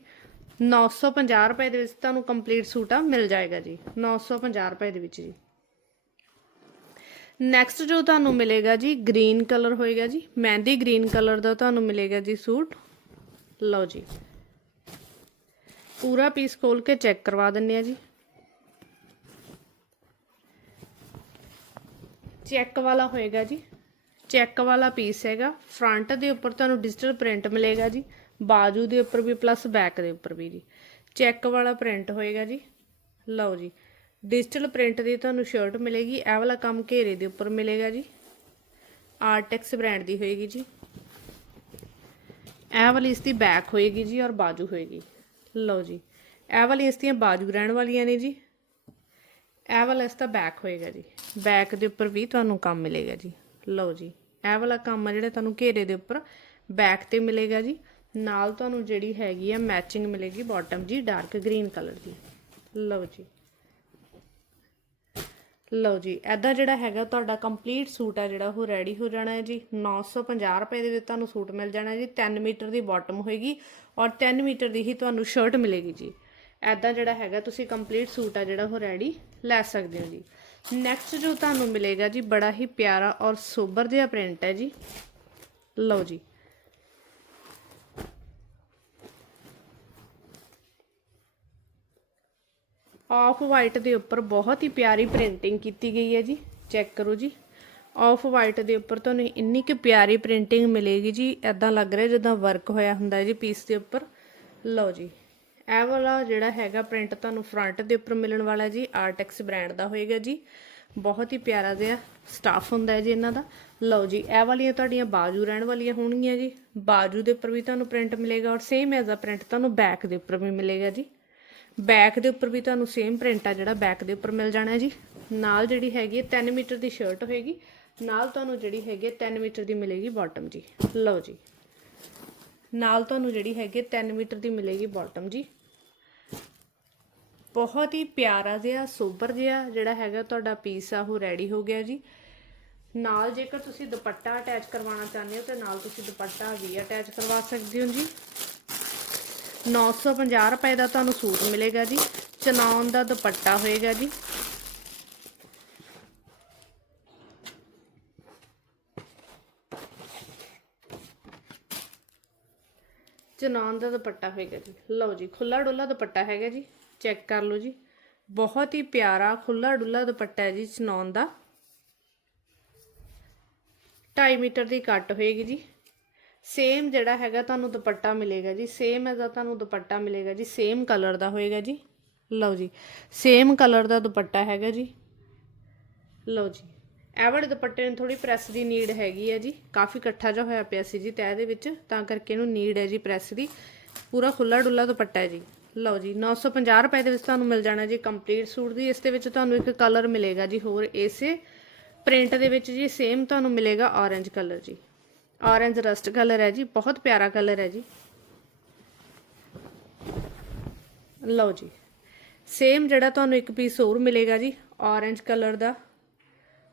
950 ਰੁਪਏ ਦੇ ਵਿੱਚ ਤੁਹਾਨੂੰ ਕੰਪਲੀਟ ਸੂਟ ਆ, ਮਿਲ ਜਾਏਗਾ ਜੀ। 950 ਰੁਪਏ ਦੇ ਵਿੱਚ ਜੀ। ਨੈਕਸਟ ਜੋ ਤੁਹਾਨੂੰ ਮਿਲੇਗਾ ਜੀ ਗ੍ਰੀਨ ਕਲਰ ਹੋਏਗਾ ਜੀ। ਮਹਿੰਦੀ ਗ੍ਰੀਨ ਕਲਰ ਦਾ ਤੁਹਾਨੂੰ ਮਿਲੇਗਾ ਜੀ ਸੂਟ। ਲਓ ਜੀ। ਪੂਰਾ ਪੀਸ ਖੋਲ ਕੇ ਚੈੱਕ ਕਰਵਾ ਦਿੰਨੇ ਆ ਜੀ। ਚੈੱਕ ਵਾਲਾ ਹੋਏਗਾ ਜੀ। ਚੈੱਕ ਵਾਲਾ ਪੀਸ ਹੈਗਾ। ਫਰੰਟ ਦੇ ਉੱਪਰ ਤੁਹਾਨੂੰ ਡਿਜੀਟਲ ਪ੍ਰਿੰਟ ਮਿਲੇਗਾ ਜੀ। ਬਾਜੂ ਦੇ ਉੱਪਰ ਵੀ ਪਲੱਸ ਬੈਕ ਦੇ ਉੱਪਰ ਵੀ ਜੀ। ਚੈੱਕ ਵਾਲਾ ਪ੍ਰਿੰਟ ਹੋਏਗਾ ਜੀ। ਲਓ ਜੀ। ਡਿਜੀਟਲ ਪ੍ਰਿੰਟ ਦੀ ਤੁਹਾਨੂੰ ਸ਼ਰਟ ਮਿਲੇਗੀ। ਇਹ ਵਾਲਾ ਕੰਮ ਘੇਰੇ ਦੇ ਉੱਪਰ ਮਿਲੇਗਾ ਜੀ। ਆਰਟੈਕਸ ਬ੍ਰਾਂਡ ਦੀ ਹੋਏਗੀ ਜੀ। ਇਹ ਵਾਲੀ ਇਸ ਦੀ ਬੈਕ ਹੋਏਗੀ ਜੀ ਔਰ ਬਾਜੂ ਹੋਏਗੀ। ਲਓ ਜੀ। ਇਹ ਵਾਲੀ ਇਸ ਦੀਆਂ ਬਾਜੂ ਰਹਿਣ ਵਾਲੀਆਂ ਨੇ ਜੀ। ਇਹ ਵਾਲਾ ਇਸ ਦਾ ਬੈਕ ਹੋਏਗਾ ਜੀ। ਬੈਕ ਦੇ ਉੱਪਰ ਵੀ ਤੁਹਾਨੂੰ ਕੰਮ ਮਿਲੇਗਾ ਜੀ। ਲਓ ਜੀ, ਇਹ ਵਾਲਾ ਕੰਮ ਆ ਜਿਹੜਾ ਤੁਹਾਨੂੰ ਘੇਰੇ ਦੇ ਉੱਪਰ ਬੈਕ ਤੇ ਮਿਲੇਗਾ ਜੀ। ਨਾਲ ਤੁਹਾਨੂੰ ਜਿਹੜੀ ਹੈਗੀ ਆ ਮੈਚਿੰਗ ਮਿਲੇਗੀ ਬਾਟਮ ਜੀ ਡਾਰਕ ਗ੍ਰੀਨ ਕਲਰ ਦੀ। ਲਓ ਜੀ। ਲਓ ਜੀ ਐਦਾ ਜਿਹੜਾ ਹੈਗਾ ਤੁਹਾਡਾ ਕੰਪਲੀਟ ਸੂਟ ਆ ਜਿਹੜਾ, ਉਹ ਰੈਡੀ ਹੋ ਜਾਣਾ ਹੈ ਜੀ। 950 ਰੁਪਏ ਦੇ ਵਿੱਚ ਤੁਹਾਨੂੰ ਸੂਟ ਮਿਲ ਜਾਣਾ ਜੀ। 3 ਮੀਟਰ ਦੀ ਬਾਟਮ ਹੋਏਗੀ ਔਰ 3 ਮੀਟਰ ਦੀ ਹੀ ਤੁਹਾਨੂੰ ਸ਼ਰਟ ਮਿਲੇਗੀ ਜੀ। ਐਦਾ ਜਿਹੜਾ ਹੈਗਾ, ਤੁਸੀਂ ਕੰਪਲੀਟ ਸੂਟ ਆ ਜਿਹੜਾ ਉਹ ਰੈਡੀ ਲੈ ਸਕਦੇ ਹੋ ਜੀ। ਨੈਕਸਟ ਜੋ ਤੁਹਾਨੂੰ ਮਿਲੇਗਾ ਜੀ, ਬੜਾ ਹੀ ਪਿਆਰਾ ਔਰ ਸੋਬਰ ਜਿਹਾ ਪ੍ਰਿੰਟ ਹੈ ਜੀ। ਲਓ ਜੀ। ਆਫ ਵਾਈਟ ਦੇ ਉੱਪਰ ਬਹੁਤ ਹੀ ਪਿਆਰੀ ਪ੍ਰਿੰਟਿੰਗ ਕੀਤੀ ਗਈ ਹੈ ਜੀ। ਚੈੱਕ ਕਰੋ ਜੀ। ਆਫ ਵਾਈਟ ਦੇ ਉੱਪਰ ਤੁਹਾਨੂੰ ਇੰਨੀ ਕਿ ਪਿਆਰੀ ਪ੍ਰਿੰਟਿੰਗ ਮਿਲੇਗੀ ਜੀ। ਐਦਾਂ ਲੱਗ ਰਿਹਾ ਜਿੱਦਾਂ ਵਰਕ ਹੋਇਆ ਹੁੰਦਾ ਜੀ ਪੀਸ ਦੇ ਉੱਪਰ। ਲਓ ਜੀ। ਇਹ ਵਾਲਾ ਜਿਹੜਾ ਹੈਗਾ ਪ੍ਰਿੰਟ ਤੁਹਾਨੂੰ ਫਰੰਟ ਦੇ ਉੱਪਰ ਮਿਲਣ ਵਾਲਾ ਜੀ ਆਰਟੈਕਸ ਬ੍ਰਾਂਡ ਦਾ ਹੋਏਗਾ ਜੀ। ਬਹੁਤ ਹੀ ਪਿਆਰਾ ਜਿਹਾ ਸਟਾਫ ਹੁੰਦਾ ਹੈ ਜੀ ਇਹਨਾਂ ਦਾ। ਲਓ ਜੀ, ਇਹ ਵਾਲੀਆਂ ਤੁਹਾਡੀਆਂ ਬਾਜੂ ਰਹਿਣ ਵਾਲੀਆਂ ਹੋਣਗੀਆਂ ਜੀ। ਬਾਜੂ ਦੇ ਉੱਪਰ ਵੀ ਤੁਹਾਨੂੰ ਪ੍ਰਿੰਟ ਮਿਲੇਗਾ ਔਰ ਸੇਮ ਐਜ਼ ਆ ਪ੍ਰਿੰਟ ਤੁਹਾਨੂੰ ਬੈਕ ਦੇ ਉੱਪਰ ਵੀ ਮਿਲੇਗਾ ਜੀ। ਬੈਕ ਦੇ ਉੱਪਰ ਵੀ ਤੁਹਾਨੂੰ ਸੇਮ ਪ੍ਰਿੰਟ ਆ ਜਿਹੜਾ ਬੈਕ ਦੇ ਉੱਪਰ ਮਿਲ ਜਾਣਾ ਜੀ। ਨਾਲ ਜਿਹੜੀ ਹੈਗੀ 3 ਮੀਟਰ ਦੀ ਸ਼ਰਟ ਹੋਏਗੀ। ਨਾਲ ਤੁਹਾਨੂੰ ਜਿਹੜੀ ਹੈਗੀ 3 ਮੀਟਰ ਦੀ ਮਿਲੇਗੀ ਬਾਟਮ ਜੀ। ਲਓ ਜੀ। ਨਾਲ ਤੁਹਾਨੂੰ ਜਿਹੜੀ ਹੈਗੀ 3 ਮੀਟਰ ਦੀ ਮਿਲੇਗੀ ਬਾਟਮ ਜੀ। ਬਹੁਤ ਹੀ ਪਿਆਰਾ ਜਿਹਾ, ਸੋਬਰ ਜਿਹਾ ਜਿਹੜਾ ਹੈਗਾ ਤੁਹਾਡਾ ਪੀਸ ਆ, ਉਹ ਰੈਡੀ ਹੋ ਗਿਆ ਜੀ। ਨਾਲ ਜੇਕਰ ਤੁਸੀਂ ਦੁਪੱਟਾ ਅਟੈਚ ਕਰਵਾਉਣਾ ਚਾਹੁੰਦੇ ਹੋ, ਤੇ ਨਾਲ ਤੁਸੀਂ ਦੁਪੱਟਾ ਵੀ ਅਟੈਚ ਕਰਵਾ ਸਕਦੇ ਹੋ ਜੀ। 950 ਰੁਪਏ ਦਾ ਤੁਹਾਨੂੰ ਸੂਟ ਮਿਲੇਗਾ ਜੀ। ਚਨੌਨ ਦਾ ਦੁਪੱਟਾ ਹੋਏਗਾ ਜੀ। ਚਨੌਨ ਦਾ ਦੁਪੱਟਾ ਹੋਏਗਾ ਜੀ। ਲਓ ਜੀ ਖੁੱਲਾ ਡੁੱਲਾ ਦੁਪੱਟਾ ਹੈਗਾ ਜੀ। ਚੈੱਕ ਕਰ ਲਓ ਜੀ। ਬਹੁਤ ਹੀ ਪਿਆਰਾ ਖੁੱਲਾ ਡੁੱਲਾ ਦੁਪੱਟਾ ਹੈ ਜੀ ਚਨੌਨ ਦਾ। 2.5 ਮੀਟਰ ਦੀ ਕੱਟ ਹੋਏਗੀ ਜੀ। ਸੇਮ ਜਿਹੜਾ ਹੈਗਾ ਤੁਹਾਨੂੰ ਦੁਪੱਟਾ ਮਿਲੇਗਾ ਜੀ। ਸੇਮ ਐਜ਼ਾ ਤੁਹਾਨੂੰ ਦੁਪੱਟਾ ਮਿਲੇਗਾ ਜੀ। ਸੇਮ ਕਲਰ ਦਾ ਹੋਏਗਾ ਜੀ। ਲਓ ਜੀ। ਸੇਮ ਕਲਰ ਦਾ ਦੁਪੱਟਾ ਹੈਗਾ ਜੀ। ਲਓ ਜੀ। ਇਹ ਦੁਪੱਟੇ ਨੂੰ ਥੋੜੀ ਪ੍ਰੈਸ ਦੀ ਨੀਡ ਹੈਗੀ ਹੈ ਜੀ। ਕਾਫੀ ਇਕੱਠਾ ਜਿਹਾ ਹੋਇਆ ਪਿਆ ਸੀ ਜੀ ਤੈਅ ਦੇ ਵਿੱਚ ਤਾਂ ਕਰਕੇ ਇਹਨੂੰ ਨੀਡ ਹੈ ਜੀ ਪ੍ਰੈਸ ਦੀ। ਪੂਰਾ ਖੁੱਲਾ ਡੁੱਲਾ ਦੁਪੱਟਾ ਹੈ ਜੀ। ਲਓ ਜੀ 950 ਰੁਪਏ ਦੇ ਵਿੱਚ ਤੁਹਾਨੂੰ ਮਿਲ ਜਾਣਾ ਜੀ ਕੰਪਲੀਟ ਸੂਟ ਦੀ। ਇਸ ਦੇ ਵਿੱਚ ਤੁਹਾਨੂੰ ਇੱਕ ਕਲਰ ਮਿਲੇਗਾ ਜੀ ਹੋਰ ਇਸੇ ਪ੍ਰਿੰਟ ਦੇ ਵਿੱਚ ਜੀ ਸੇਮ ਤੁਹਾਨੂੰ ਮਿਲੇਗਾ orange ਕਲਰ ਜੀ। orange ਰਸਟ ਕਲਰ ਹੈ ਜੀ, ਬਹੁਤ ਪਿਆਰਾ ਕਲਰ ਹੈ ਜੀ। ਲਓ ਜੀ ਸੇਮ ਜਿਹੜਾ ਤੁਹਾਨੂੰ ਇੱਕ ਪੀਸ ਹੋਰ ਮਿਲੇਗਾ ਜੀ, orange ਕਲਰ ਦਾ।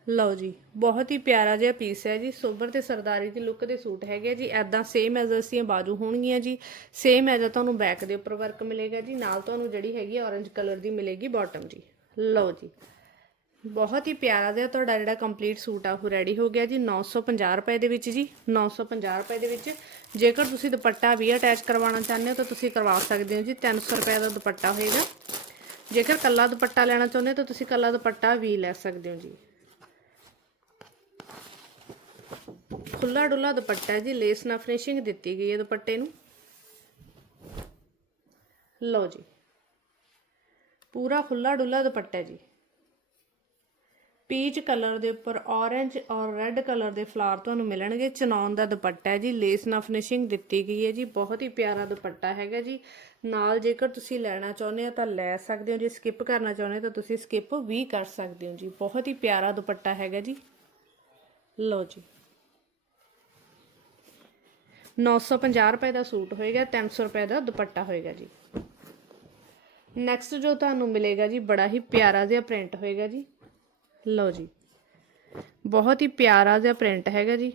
ਲਓ ਜੀ, ਬਹੁਤ ਹੀ ਪਿਆਰਾ ਜਿਹਾ ਪੀਸ ਹੈ ਜੀ ਸੋਬਰ ਤੇ ਸਰਦਾਰੀ ਦੀ ਲੁੱਕ ਦੇ ਸੂਟ ਹੈਗੇ ਆ ਜੀ ਐਦਾਂ ਸੇਮ ਐਜ਼ ਅਸੀਂ ਬਾਜੂ ਹੋਣਗੀਆਂ ਜੀ ਸੇਮ ਐਜ਼ ਤੁਹਾਨੂੰ ਬੈਕ ਦੇ ਉੱਪਰ ਵਰਕ ਮਿਲੇਗਾ ਜੀ, ਨਾਲ ਤੁਹਾਨੂੰ ਜਿਹੜੀ ਹੈਗੀ ਔਰੇਂਜ ਕਲਰ ਦੀ ਮਿਲੇਗੀ ਬਾਟਮ ਜੀ। ਲਓ ਜੀ, ਬਹੁਤ ਹੀ ਪਿਆਰਾ ਜਿਹਾ ਤੁਹਾਡਾ ਜਿਹੜਾ ਕੰਪਲੀਟ ਸੂਟ ਆ, ਉਹ ਰੈਡੀ ਹੋ ਗਿਆ ਜੀ 950 ਰੁਪਏ ਦੇ ਵਿੱਚ ਜੀ 950 ਰੁਪਏ ਦੇ ਵਿੱਚ, ਜੇਕਰ ਤੁਸੀਂ ਦੁਪੱਟਾ ਵੀ ਅਟੈਚ ਕਰਵਾਉਣਾ ਚਾਹੁੰਦੇ ਹੋ ਤਾਂ ਤੁਸੀਂ ਕਰਵਾ ਸਕਦੇ ਹੋ ਜੀ 300 ਰੁਪਏ ਦਾ ਦੁਪੱਟਾ ਹੋਏਗਾ। ਜੇਕਰ ਕੱਲਾ ਦੁਪੱਟਾ ਲੈਣਾ ਚਾਹੁੰਦੇ ਹੋ ਤਾਂ ਤੁਸੀਂ ਕੱਲਾ ਦੁਪੱਟਾ ਵੀ ਲੈ ਸਕਦੇ ਹੋ ਜੀ। ਖੁੱਲਾ ਡੁੱਲਾ ਦੁਪੱਟਾ ਜੀ ਲੇਸ ਨਾਲ ਫਿਨਿਸ਼ਿੰਗ ਦਿੱਤੀ ਗਈ ਹੈ ਦੁਪੱਟੇ ਨੂੰ। ਲਓ ਜੀ। ਪੂਰਾ ਖੁੱਲਾ ਡੁੱਲਾ ਦੁਪੱਟਾ ਜੀ। ਪੀਚ ਕਲਰ ਦੇ ਉੱਪਰ orange ਔਰ ਰੈੱਡ ਕਲਰ ਦੇ ਫਲਾਰ ਤੁਹਾਨੂੰ ਮਿਲਣਗੇ। ਚਨੌਨ ਦਾ ਦੁਪੱਟਾ ਹੈ ਜੀ ਲੇਸ ਨਾਲ ਫਿਨਿਸ਼ਿੰਗ ਦਿੱਤੀ ਗਈ ਹੈ ਜੀ। ਬਹੁਤ ਹੀ ਪਿਆਰਾ ਦੁਪੱਟਾ ਹੈਗਾ ਜੀ। ਨਾਲ ਜੇਕਰ ਤੁਸੀਂ ਲੈਣਾ ਚਾਹੁੰਦੇ ਹੋ ਤਾਂ ਲੈ ਸਕਦੇ ਹੋ। ਜੇ ਸਕਿਪ ਕਰਨਾ ਚਾਹੁੰਦੇ ਹੋ ਤਾਂ ਤੁਸੀਂ ਸਕਿਪ ਵੀ ਕਰ ਸਕਦੇ ਹੋ ਜੀ। ਬਹੁਤ ਹੀ ਪਿਆਰਾ ਦੁਪੱਟਾ ਹੈਗਾ ਜੀ। ਲਓ ਜੀ। 950 ਰੁਪਏ ਦਾ ਸੂਟ ਹੋਏਗਾ 300 ਰੁਪਏ ਦਾ ਦੁਪੱਟਾ ਹੋਏਗਾ ਜੀ। ਨੈਕਸਟ ਜੋ ਤੁਹਾਨੂੰ ਮਿਲੇਗਾ ਜੀ, ਬੜਾ ਹੀ ਪਿਆਰਾ ਜਿਹਾ ਪ੍ਰਿੰਟ ਹੋਏਗਾ ਜੀ। ਲਓ ਜੀ, ਬਹੁਤ ਹੀ ਪਿਆਰਾ ਜਿਹਾ ਪ੍ਰਿੰਟ ਹੈਗਾ ਜੀ।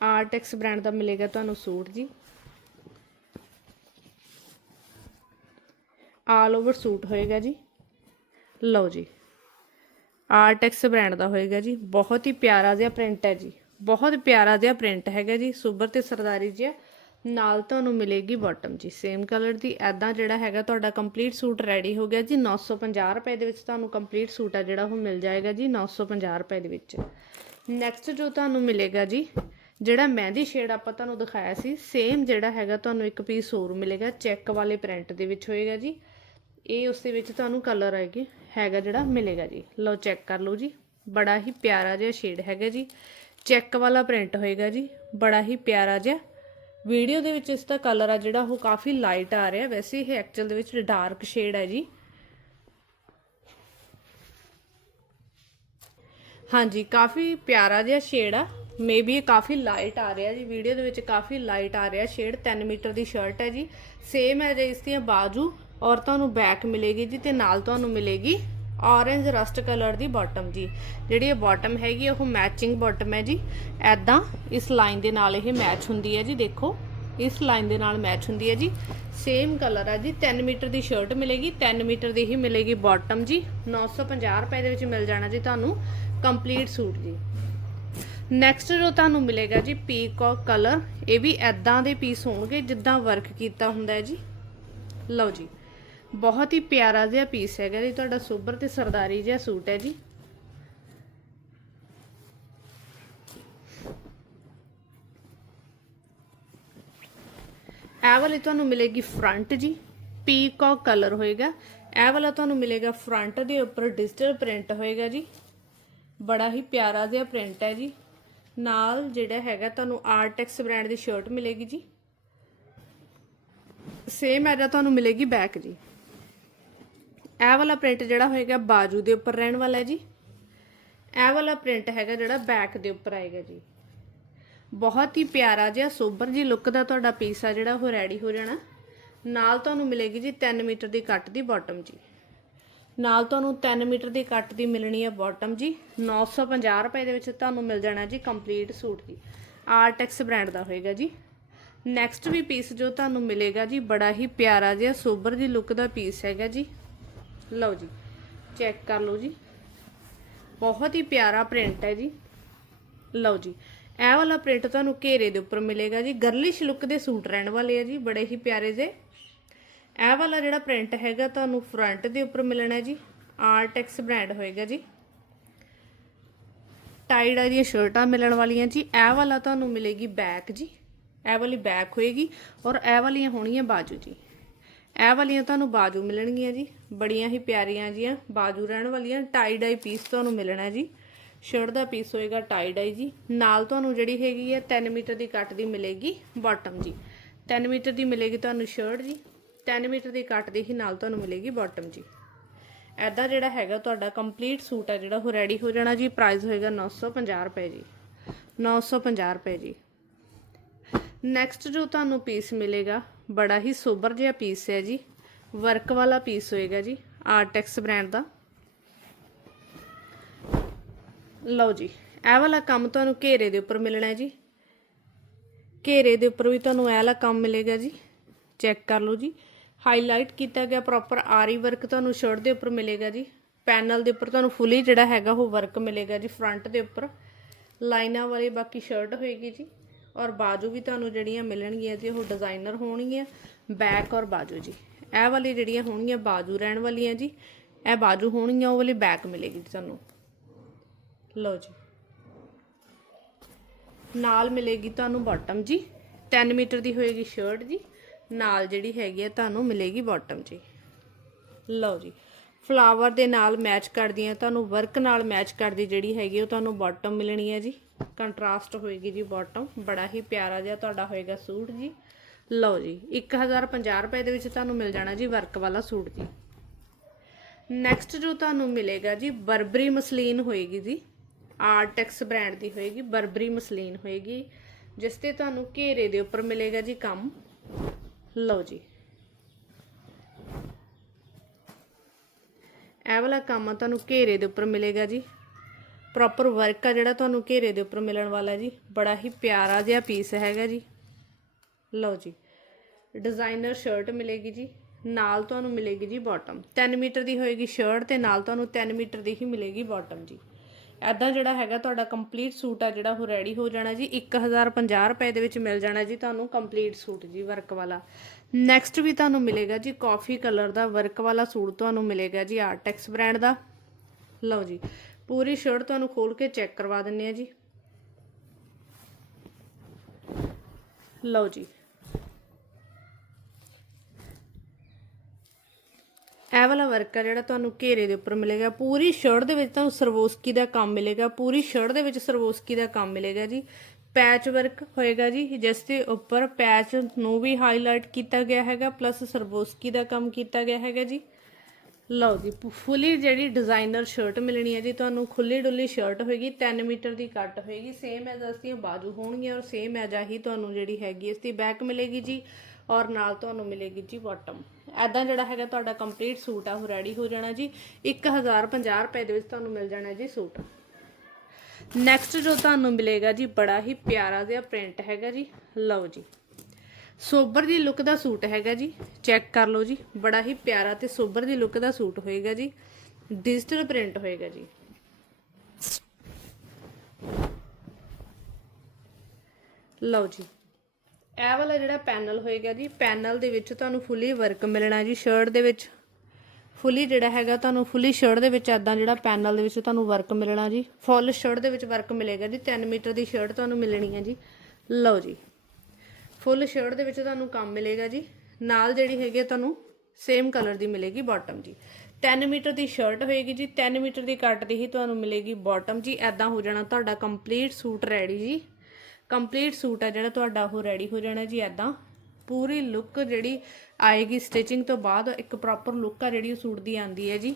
ਆਰਟੈਕਸ ਬ੍ਰਾਂਡ ਦਾ ਮਿਲੇਗਾ ਤੁਹਾਨੂੰ ਸੂਟ ਜੀ। ਆਲ ਓਵਰ ਸੂਟ ਹੋਏਗਾ ਜੀ। ਲਓ ਜੀ ਆਰਟੈਕਸ ਬ੍ਰਾਂਡ ਦਾ ਹੋਏਗਾ ਜੀ। ਬਹੁਤ ਹੀ ਪਿਆਰਾ ਜਿਹਾ ਪ੍ਰਿੰਟ ਹੈ ਜੀ। ਬਹੁਤ ਪਿਆਰਾ ਜਿਹਾ ਪ੍ਰਿੰਟ ਹੈਗਾ ਜੀ, ਸੁਬਰ ਤੇ ਸਰਦਾਰੀ ਜਿਹਾ। ਨਾਲ ਤੁਹਾਨੂੰ ਮਿਲੇਗੀ ਬਾਟਮ ਜੀ ਸੇਮ ਕਲਰ ਦੀ। ਐਦਾਂ ਜਿਹੜਾ ਹੈਗਾ ਤੁਹਾਡਾ ਕੰਪਲੀਟ ਸੂਟ ਰੈਡੀ ਹੋ ਗਿਆ ਜੀ 950 ਰੁਪਏ ਦੇ ਵਿੱਚ ਤੁਹਾਨੂੰ ਕੰਪਲੀਟ ਸੂਟ ਆ ਜਿਹੜਾ ਉਹ ਮਿਲ ਜਾਏਗਾ ਜੀ 950 ਰੁਪਏ ਦੇ ਵਿੱਚ। ਨੈਕਸਟ ਜੋ ਤੁਹਾਨੂੰ ਮਿਲੇਗਾ ਜੀ, ਜਿਹੜਾ ਮਹਿੰਦੀ ਸ਼ੇਡ ਆਪਾਂ ਤੁਹਾਨੂੰ ਦਿਖਾਇਆ ਸੀ ਸੇਮ ਜਿਹੜਾ ਹੈਗਾ ਤੁਹਾਨੂੰ ਇੱਕ ਪੀਸ ਹੋਰ ਮਿਲੇਗਾ ਚੈੱਕ ਵਾਲੇ ਪ੍ਰਿੰਟ ਦੇ ਵਿੱਚ ਹੋਏਗਾ ਜੀ। ਇਹ ਉਸ ਦੇ ਵਿੱਚ ਤੁਹਾਨੂੰ ਕਲਰ ਹੈਗੇ, ਹੈਗਾ ਜਿਹੜਾ ਮਿਲੇਗਾ ਜੀ। ਲਓ ਚੈੱਕ ਕਰ ਲਓ ਜੀ, ਬੜਾ ਹੀ ਪਿਆਰਾ ਜਿਹਾ ਸ਼ੇਡ ਹੈਗਾ ਜੀ। ਚੈੱਕ ਵਾਲਾ ਪ੍ਰਿੰਟ ਹੋਏਗਾ ਜੀ, ਬੜਾ ਹੀ ਪਿਆਰਾ ਜਿਹਾ। ਵੀਡੀਓ ਦੇ ਵਿੱਚ ਇਸ ਦਾ ਕਲਰ ਆ ਜਿਹੜਾ, ਉਹ ਕਾਫੀ ਲਾਈਟ ਆ ਰਿਹਾ। ਵੈਸੇ ਇਹ ਐਕਚੁਅਲ ਦੇ ਵਿੱਚ ਡਾਰਕ ਸ਼ੇਡ ਹੈ ਜੀ। ਹਾਂਜੀ, ਕਾਫੀ ਪਿਆਰਾ ਜਿਹਾ ਸ਼ੇਡ ਆ। ਮੇਬੀ ਇਹ ਕਾਫੀ ਲਾਈਟ ਆ ਰਿਹਾ ਜੀ। ਵੀਡੀਓ ਦੇ ਵਿੱਚ ਕਾਫੀ ਲਾਈਟ ਆ ਰਿਹਾ ਸ਼ੇਡ 3 ਮੀਟਰ ਦੀ ਸ਼ਰਟ ਹੈ ਜੀ। ਸੇਮ ਹੈ ਜੇ ਇਸ ਦੀਆਂ ਬਾਜੂ ਔਰ ਤੁਹਾਨੂੰ ਬੈਕ ਮਿਲੇਗੀ ਜੀ ਤੇ ਨਾਲ ਤੁਹਾਨੂੰ ਮਿਲੇਗੀ। ਔਰੇਂਜ ਰਸਟ ਕਲਰ ਦੀ ਬਾਟਮ ਜੀ। ਜਿਹੜੀ ਇਹ ਬਾਟਮ ਹੈਗੀ ਉਹ ਮੈਚਿੰਗ ਬਾਟਮ ਹੈ ਜੀ। ਐਦਾਂ ਇਸ ਲਾਈਨ ਦੇ ਨਾਲ ਇਹ ਮੈਚ ਹੁੰਦੀ ਹੈ ਜੀ, ਦੇਖੋ। ਇਸ ਲਾਈਨ ਦੇ ਨਾਲ ਮੈਚ ਹੁੰਦੀ ਹੈ ਜੀ। ਸੇਮ ਕਲਰ ਹੈ ਜੀ 3 ਮੀਟਰ ਦੀ ਸ਼ਰਟ ਮਿਲੇਗੀ 3 ਮੀਟਰ ਦੀ ਹੀ ਮਿਲੇਗੀ ਬਾਟਮ ਜੀ। 950 ਰੁਪਏ ਦੇ ਵਿੱਚ ਮਿਲ ਜਾਣਾ ਜੀ ਤੁਹਾਨੂੰ ਕੰਪਲੀਟ ਸੂਟ ਜੀ। ਨੈਕਸਟ ਜੋ ਤੁਹਾਨੂੰ ਮਿਲੇਗਾ ਜੀ ਪੀਕੌਕ ਕਲਰ ਇਹ ਵੀ ਐਦਾਂ ਦੇ ਪੀਸ ਹੋਣਗੇ, ਜਿੱਦਾਂ ਵਰਕ ਕੀਤਾ ਹੁੰਦਾ ਹੈ ਜੀ। ਲਓ ਜੀ। ਬਹੁਤ ਹੀ ਪਿਆਰਾ ਜਿਹਾ ਪੀਸ ਹੈਗਾ ਜੀ, ਤੁਹਾਡਾ ਸੋਬਰ ਤੇ ਸਰਦਾਰੀ ਜਿਹਾ ਸੂਟ ਹੈ ਜੀ। ਇਹ ਵਾਲੀ ਤੁਹਾਨੂੰ ਮਿਲੇਗੀ ਫਰੰਟ ਜੀ ਪੀਕੌਕ ਕਲਰ ਹੋਏਗਾ। ਇਹ ਵਾਲਾ ਤੁਹਾਨੂੰ ਮਿਲੇਗਾ ਫਰੰਟ ਦੇ ਉੱਪਰ ਡਿਜੀਟਲ ਪ੍ਰਿੰਟ ਹੋਏਗਾ ਜੀ। ਬੜਾ ਹੀ ਪਿਆਰਾ ਜਿਹਾ ਪ੍ਰਿੰਟ ਹੈ ਜੀ। ਨਾਲ ਜਿਹੜਾ ਹੈਗਾ ਤੁਹਾਨੂੰ ਆਰਟੈਕਸ ਬ੍ਰਾਂਡ ਦੀ ਸ਼ਰਟ ਮਿਲੇਗੀ ਜੀ। ਸੇਮ ਐਡਾ ਤੁਹਾਨੂੰ ਮਿਲੇਗੀ ਬੈਕ ਜੀ। ਇਹ ਵਾਲਾ ਪ੍ਰਿੰਟ ਜਿਹੜਾ ਹੋਏਗਾ ਬਾਜੂ ਦੇ ਉੱਪਰ ਰਹਿਣ ਵਾਲਾ ਹੈ ਜੀ। ਇਹ ਵਾਲਾ ਪ੍ਰਿੰਟ ਹੈਗਾ ਜਿਹੜਾ ਬੈਕ ਦੇ ਉੱਪਰ ਆਏਗਾ ਜੀ। ਬਹੁਤ ਹੀ ਪਿਆਰਾ ਜਿਹਾ ਸੋਬਰ ਜੀ ਲੁੱਕ ਦਾ ਤੁਹਾਡਾ ਪੀਸ ਆ ਜਿਹੜਾ, ਉਹ ਰੈਡੀ ਹੋ ਜਾਣਾ। ਨਾਲ ਤੁਹਾਨੂੰ ਮਿਲੇਗੀ ਜੀ 3 ਮੀਟਰ ਦੀ ਕੱਟ ਦੀ ਬਾਟਮ ਜੀ। ਨਾਲ ਤੁਹਾਨੂੰ 3 ਮੀਟਰ ਦੀ ਕੱਟ ਦੀ ਮਿਲਣੀ ਹੈ ਬਾਟਮ ਜੀ। 950 ਰੁਪਏ ਦੇ ਵਿੱਚ ਤੁਹਾਨੂੰ ਮਿਲ ਜਾਣਾ ਜੀ ਕੰਪਲੀਟ ਸੂਟ ਜੀ। ਆਰਟੈਕਸ ਬ੍ਰਾਂਡ ਦਾ ਹੋਏਗਾ ਜੀ। ਨੈਕਸਟ ਵੀ ਪੀਸ ਜੋ ਤੁਹਾਨੂੰ ਮਿਲੇਗਾ ਜੀ, ਬੜਾ ਹੀ ਪਿਆਰਾ ਜਿਹਾ ਸੋਬਰ ਦੀ ਲੁੱਕ ਦਾ ਪੀਸ ਹੈਗਾ ਜੀ। ਲਓ ਜੀ ਚੈੱਕ ਕਰ ਲਓ ਜੀ। ਬਹੁਤ ਹੀ ਪਿਆਰਾ ਪ੍ਰਿੰਟ ਹੈ ਜੀ। ਲਓ ਜੀ, ਇਹ ਵਾਲਾ ਪ੍ਰਿੰਟ ਤੁਹਾਨੂੰ ਘੇਰੇ ਦੇ ਉੱਪਰ ਮਿਲੇਗਾ ਜੀ। ਗਰਲਿਸ਼ ਲੁੱਕ ਦੇ ਸੂਟ ਰਹਿਣ ਵਾਲੇ ਆ ਜੀ, ਬੜੇ ਹੀ ਪਿਆਰੇ ਜੇ। ਇਹ ਵਾਲਾ ਜਿਹੜਾ ਪ੍ਰਿੰਟ ਹੈਗਾ, ਤੁਹਾਨੂੰ ਫਰੰਟ ਦੇ ਉੱਪਰ ਮਿਲਣਾ ਜੀ। ਆਰਟੈਕਸ ਬ੍ਰਾਂਡ ਹੋਏਗਾ ਜੀ। ਟਾਈਡ ਆ ਦੀਆਂ ਸ਼ਰਟਾਂ ਮਿਲਣ ਵਾਲੀਆਂ ਜੀ, ਇਹ ਵਾਲਾ ਤੁਹਾਨੂੰ ਮਿਲੇਗੀ ਬੈਕ ਜੀ। ਇਹ ਵਾਲੀ ਬੈਕ ਹੋਏਗੀ ਔਰ ਇਹ ਵਾਲੀਆਂ ਹੋਣਗੀਆਂ ਬਾਜੂ ਜੀ। ਇਹ ਵਾਲੀਆਂ ਤੁਹਾਨੂੰ ਬਾਜੂ ਮਿਲਣਗੀਆਂ ਜੀ, ਬੜੀਆਂ ਹੀ ਪਿਆਰੀਆਂ ਜੀਆਂ, ਬਾਜੂ ਰਹਿਣ ਵਾਲੀਆਂ ਟਾਈ ਡਾਈ ਪੀਸ ਤੁਹਾਨੂੰ ਮਿਲਣਾ ਜੀ। ਸ਼ਰਟ ਦਾ ਪੀਸ ਹੋਏਗਾ ਟਾਈ ਡਾਈ ਜੀ। ਨਾਲ ਤੁਹਾਨੂੰ ਜਿਹੜੀ ਹੈਗੀ ਹੈ 3 ਮੀਟਰ ਦੀ ਕੱਟ ਦੀ ਮਿਲੇਗੀ ਬਾਟਮ ਜੀ। 3 ਮੀਟਰ ਦੀ ਮਿਲੇਗੀ ਤੁਹਾਨੂੰ ਸ਼ਰਟ ਜੀ। 3 ਮੀਟਰ ਦੀ ਕੱਟ ਦੀ ਹੀ ਨਾਲ ਤੁਹਾਨੂੰ ਮਿਲੇਗੀ ਬਾਟਮ ਜੀ। ਐਦਾ ਜਿਹੜਾ ਹੈਗਾ ਤੁਹਾਡਾ ਕੰਪਲੀਟ ਸੂਟ ਆ ਜਿਹੜਾ, ਉਹ ਰੈਡੀ ਹੋ ਜਾਣਾ ਜੀ। ਪ੍ਰਾਈਸ ਹੋਏਗਾ 950 ਰੁਪਏ ਜੀ। 950 ਰੁਪਏ ਜੀ। ਨੈਕਸਟ ਜੋ ਤੁਹਾਨੂੰ ਪੀਸ ਮਿਲੇਗਾ, ਬੜਾ ਹੀ ਸੋਬਰ ਜਿਹਾ ਪੀਸ ਹੈ ਜੀ। ਵਰਕ ਵਾਲਾ ਪੀਸ ਹੋਏਗਾ ਜੀ ਆਰਟੈਕਸ ਬ੍ਰਾਂਡ ਦਾ। ਲਓ ਜੀ, ਇਹ ਵਾਲਾ ਕੰਮ ਤੁਹਾਨੂੰ ਘੇਰੇ ਦੇ ਉੱਪਰ ਮਿਲਣਾ ਹੈ ਜੀ। ਘੇਰੇ ਦੇ ਉੱਪਰ ਵੀ ਤੁਹਾਨੂੰ ਇਹ ਵਾਲਾ ਕੰਮ ਮਿਲੇਗਾ ਜੀ। ਚੈੱਕ ਕਰ ਲਓ ਜੀ। ਹਾਈਲਾਈਟ ਕੀਤਾ ਗਿਆ ਪ੍ਰੋਪਰ ਆਰੀ ਵਰਕ ਤੁਹਾਨੂੰ ਸ਼ਰਟ ਦੇ ਉੱਪਰ ਮਿਲੇਗਾ ਜੀ। ਪੈਨਲ ਦੇ ਉੱਪਰ ਤੁਹਾਨੂੰ ਫੁੱਲੀ ਜਿਹੜਾ ਹੈਗਾ ਉਹ ਵਰਕ ਮਿਲੇਗਾ ਜੀ ਫਰੰਟ ਦੇ ਉੱਪਰ। ਲਾਈਨਾਂ ਵਾਲੀ ਬਾਕੀ ਸ਼ਰਟ ਹੋਏਗੀ ਜੀ। ਔਰ ਬਾਜੂ ਵੀ ਤੁਹਾਨੂੰ ਜਿਹੜੀਆਂ ਮਿਲਣਗੀਆਂ ਜੀ, ਉਹ ਡਿਜ਼ਾਈਨਰ ਹੋਣਗੀਆਂ। ਬੈਕ ਔਰ ਬਾਜੂ ਜੀ। ਇਹ ਵਾਲੀ ਜਿਹੜੀਆਂ ਹੋਣਗੀਆਂ, ਬਾਜੂ ਰਹਿਣ ਵਾਲੀਆਂ ਜੀ। ਇਹ ਬਾਜੂ ਹੋਣਗੀਆਂ, ਉਹ ਵਾਲੀ ਬੈਕ ਮਿਲੇਗੀ ਜੀ ਤੁਹਾਨੂੰ। ਲਓ ਜੀ। ਨਾਲ ਮਿਲੇਗੀ ਤੁਹਾਨੂੰ ਬਾਟਮ ਜੀ। 10 ਮੀਟਰ ਦੀ ਹੋਏਗੀ ਸ਼ਰਟ ਜੀ। ਨਾਲ ਜਿਹੜੀ ਹੈਗੀ ਹੈ ਤੁਹਾਨੂੰ ਮਿਲੇਗੀ ਬਾਟਮ ਜੀ। ਲਓ ਜੀ। ਫਲਾਵਰ ਦੇ ਨਾਲ ਮੈਚ ਕਰਦੀ ਹੈ ਤੁਹਾਨੂੰ ਵਰਕ ਨਾਲ ਮੈਚ ਕਰਦੀ ਜਿਹੜੀ ਹੈਗੀ, ਉਹ ਤੁਹਾਨੂੰ ਬਾਟਮ ਮਿਲਣੀ ਹੈ ਜੀ। ਕੰਟਰਾਸਟ ਹੋਏਗੀ ਜੀ ਬਾਟਮ ਬੜਾ ਹੀ ਪਿਆਰਾ ਜਿਹਾ ਤੁਹਾਡਾ ਹੋਏਗਾ ਸੂਟ ਜੀ। ਲਓ ਜੀ 1050 ਰੁਪਏ ਦੇ ਵਿੱਚ ਤੁਹਾਨੂੰ ਮਿਲ ਜਾਣਾ ਜੀ ਵਰਕ ਵਾਲਾ ਸੂਟ ਜੀ। ਨੈਕਸਟ ਜੋ ਤੁਹਾਨੂੰ ਮਿਲੇਗਾ ਜੀ ਬਰਬਰੀ ਮਸਲੀਨ ਹੋਏਗੀ ਜੀ। ਆਰਟੈਕਸ ਬ੍ਰਾਂਡ ਦੀ ਹੋਏਗੀ ਬਰਬਰੀ ਮਸਲੀਨ ਹੋਏਗੀ। ਜਿਸ ਤੇ ਤੁਹਾਨੂੰ ਘੇਰੇ ਦੇ ਉੱਪਰ ਮਿਲੇਗਾ ਜੀ ਕੰਮ। ਲਓ ਜੀ। ਇਹ ਵਾਲਾ ਕੰਮ ਤੁਹਾਨੂੰ ਘੇਰੇ ਦੇ ਉੱਪਰ ਮਿਲੇਗਾ ਜੀ। ਪ੍ਰੋਪਰ ਵਰਕ ਆ ਜਿਹੜਾ ਤੁਹਾਨੂੰ ਘੇਰੇ ਦੇ ਉੱਪਰ ਮਿਲਣ ਵਾਲਾ ਜੀ। ਬੜਾ ਹੀ ਪਿਆਰਾ ਜਿਹਾ ਪੀਸ ਹੈਗਾ ਜੀ। ਲਓ ਜੀ ਡਿਜ਼ਾਈਨਰ ਸ਼ਰਟ ਮਿਲੇਗੀ ਜੀ। ਨਾਲ ਤੁਹਾਨੂੰ ਮਿਲੇਗੀ ਜੀ ਬਾਟਮ 3 ਮੀਟਰ ਦੀ ਹੋਏਗੀ ਸ਼ਰਟ ਤੇ ਨਾਲ ਤੁਹਾਨੂੰ 3 ਮੀਟਰ ਦੀ ਹੀ ਮਿਲੇਗੀ ਬਾਟਮ ਜੀ। ਐਦਾਂ ਜਿਹੜਾ ਹੈਗਾ ਤੁਹਾਡਾ ਕੰਪਲੀਟ ਸੂਟ ਆ ਜਿਹੜਾ ਉਹ ਰੈਡੀ ਹੋ ਜਾਣਾ ਜੀ। 1050 ਰੁਪਏ ਦੇ ਵਿੱਚ ਮਿਲ ਜਾਣਾ ਜੀ ਤੁਹਾਨੂੰ ਕੰਪਲੀਟ ਸੂਟ ਜੀ ਵਰਕ ਵਾਲਾ। ਨੈਕਸਟ ਵੀ ਤੁਹਾਨੂੰ ਮਿਲੇਗਾ ਜੀ ਕਾਫੀ ਕਲਰ ਦਾ ਵਰਕ ਵਾਲਾ ਸੂਟ ਤੁਹਾਨੂੰ ਮਿਲੇਗਾ ਜੀ ਆਰਟੈਕਸ ਬ੍ਰਾਂਡ ਦਾ। ਲਓ ਜੀ ਪੂਰੀ ਸ਼ਰਟ ਤੁਹਾਨੂੰ ਖੋਲ ਕੇ ਚੈੱਕ ਕਰਵਾ ਦਿੰਨੇ ਆ ਜੀ। ਲਓ ਜੀ। ਇਹ ਵਾਲਾ ਵਰਕ ਆ ਜਿਹੜਾ ਤੁਹਾਨੂੰ ਘੇਰੇ ਦੇ ਉੱਪਰ ਮਿਲੇਗਾ। ਪੂਰੀ ਸ਼ਰਟ ਦੇ ਵਿੱਚ ਤੁਹਾਨੂੰ ਸਰਵੋਸਕੀ ਦਾ ਕੰਮ ਮਿਲੇਗਾ। ਪੂਰੀ ਸ਼ਰਟ ਦੇ ਵਿੱਚ ਸਰਵੋਸਕੀ ਦਾ ਕੰਮ ਮਿਲੇਗਾ ਜੀ। ਪੈਚ ਵਰਕ ਹੋਏਗਾ ਜੀ। ਜਿਸ ਦੇ ਉੱਪਰ ਪੈਚ ਨੂੰ ਵੀ ਹਾਈਲਾਈਟ ਕੀਤਾ ਗਿਆ ਹੈਗਾ ਪਲੱਸ ਸਰਵੋਸਕੀ ਦਾ ਕੰਮ ਕੀਤਾ ਗਿਆ ਹੈਗਾ ਜੀ। ਲਓ ਜੀ ਫੁੱਲੀ ਜਿਹੜੀ ਡਿਜ਼ਾਈਨਰ ਸ਼ਰਟ ਮਿਲਣੀ ਹੈ ਜੀ, ਤੁਹਾਨੂੰ ਖੁੱਲੀ ਡੁੱਲੀ ਸ਼ਰਟ ਹੋਏਗੀ 3 ਮੀਟਰ ਦੀ ਕੱਟ ਹੋਏਗੀ ਸੇਮ ਐਜ਼ ਇਸ ਦੀਆਂ ਬਾਜੂ ਹੋਣਗੀਆਂ ਔਰ ਸੇਮ ਐਜ਼ ਆਹੀ ਤੁਹਾਨੂੰ ਜਿਹੜੀ ਹੈਗੀ ਇਸ ਦੀ ਬੈਕ ਮਿਲੇਗੀ ਜੀ ਔਰ ਨਾਲ ਤੁਹਾਨੂੰ ਮਿਲੇਗੀ ਜੀ ਬਾਟਮ ਐਦਾਂ ਜਿਹੜਾ ਹੈਗਾ ਤੁਹਾਡਾ ਕੰਪਲੀਟ ਸੂਟ ਆ, ਉਹ ਰੈਡੀ ਹੋ ਜਾਣਾ ਜੀ। 1050 ਰੁਪਏ ਦੇ ਵਿੱਚ ਤੁਹਾਨੂੰ ਮਿਲ ਜਾਣਾ ਜੀ ਸੂਟ। ਨੈਕਸਟ ਜੋ ਤੁਹਾਨੂੰ ਮਿਲੇਗਾ ਜੀ, ਬੜਾ ਹੀ ਪਿਆਰਾ ਜਿਹਾ ਪ੍ਰਿੰਟ ਹੈਗਾ ਜੀ। ਲਓ ਜੀ। ਸੋਬਰ ਦੀ ਲੁੱਕ ਦਾ ਸੂਟ ਹੈਗਾ ਜੀ। ਚੈੱਕ ਕਰ ਲਓ ਜੀ। ਬੜਾ ਹੀ ਪਿਆਰਾ ਤੇ ਸੋਬਰ ਦੀ ਲੁੱਕ ਦਾ ਸੂਟ ਹੋਏਗਾ ਜੀ। ਡਿਜੀਟਲ ਪ੍ਰਿੰਟ ਹੋਏਗਾ ਜੀ। ਲਓ ਜੀ। ਇਹ ਵਾਲਾ ਜਿਹੜਾ ਪੈਨਲ ਹੋਏਗਾ ਜੀ, ਪੈਨਲ ਦੇ ਵਿੱਚ ਤੁਹਾਨੂੰ ਫੁੱਲੀ ਵਰਕ ਮਿਲਣਾ ਜੀ ਸ਼ਰਟ ਦੇ ਵਿੱਚ। ਫੁੱਲੀ ਜਿਹੜਾ ਹੈਗਾ, ਤੁਹਾਨੂੰ ਫੁੱਲੀ ਸ਼ਰਟ ਦੇ ਵਿੱਚ ਐਦਾਂ ਜਿਹੜਾ ਪੈਨਲ ਦੇ ਵਿੱਚ ਤੁਹਾਨੂੰ ਵਰਕ ਮਿਲਣਾ ਜੀ। ਫੁੱਲ ਸ਼ਰਟ ਦੇ ਵਿੱਚ ਵਰਕ ਮਿਲੇਗਾ ਜੀ। 3 ਮੀਟਰ ਦੀ ਸ਼ਰਟ ਤੁਹਾਨੂੰ ਮਿਲਣੀ ਹੈ ਜੀ। ਲਓ ਜੀ। ਫੁੱਲ ਸ਼ਰਟ ਦੇ ਵਿੱਚ ਤੁਹਾਨੂੰ ਕੰਮ ਮਿਲੇਗਾ ਜੀ। ਨਾਲ ਜਿਹੜੀ ਹੈਗੀ ਆ ਤੁਹਾਨੂੰ ਸੇਮ ਕਲਰ ਦੀ ਮਿਲੇਗੀ ਬਾਟਮ ਜੀ। 10 ਮੀਟਰ ਦੀ ਸ਼ਰਟ ਹੋਏਗੀ ਜੀ। 10 ਮੀਟਰ ਦੀ ਕੱਟ ਦੀ ਹੀ ਤੁਹਾਨੂੰ ਮਿਲੇਗੀ ਬਾਟਮ ਜੀ। ਐਦਾਂ ਹੋ ਜਾਣਾ ਤੁਹਾਡਾ ਕੰਪਲੀਟ ਸੂਟ ਰੈਡੀ ਜੀ। ਕੰਪਲੀਟ ਸੂਟ ਆ ਜਿਹੜਾ ਤੁਹਾਡਾ ਉਹ ਰੈਡੀ ਹੋ ਜਾਣਾ ਜੀ ਐਦਾਂ ਪੂਰੀ ਲੁੱਕ ਜਿਹੜੀ ਆਏਗੀ ਸਟਿਚਿੰਗ ਤੋਂ ਬਾਅਦ ਇੱਕ ਪ੍ਰੋਪਰ ਲੁੱਕ ਆ ਜਿਹੜੀ ਉਹ ਸੂਟ ਦੀ ਆਂਦੀ ਹੈ ਜੀ।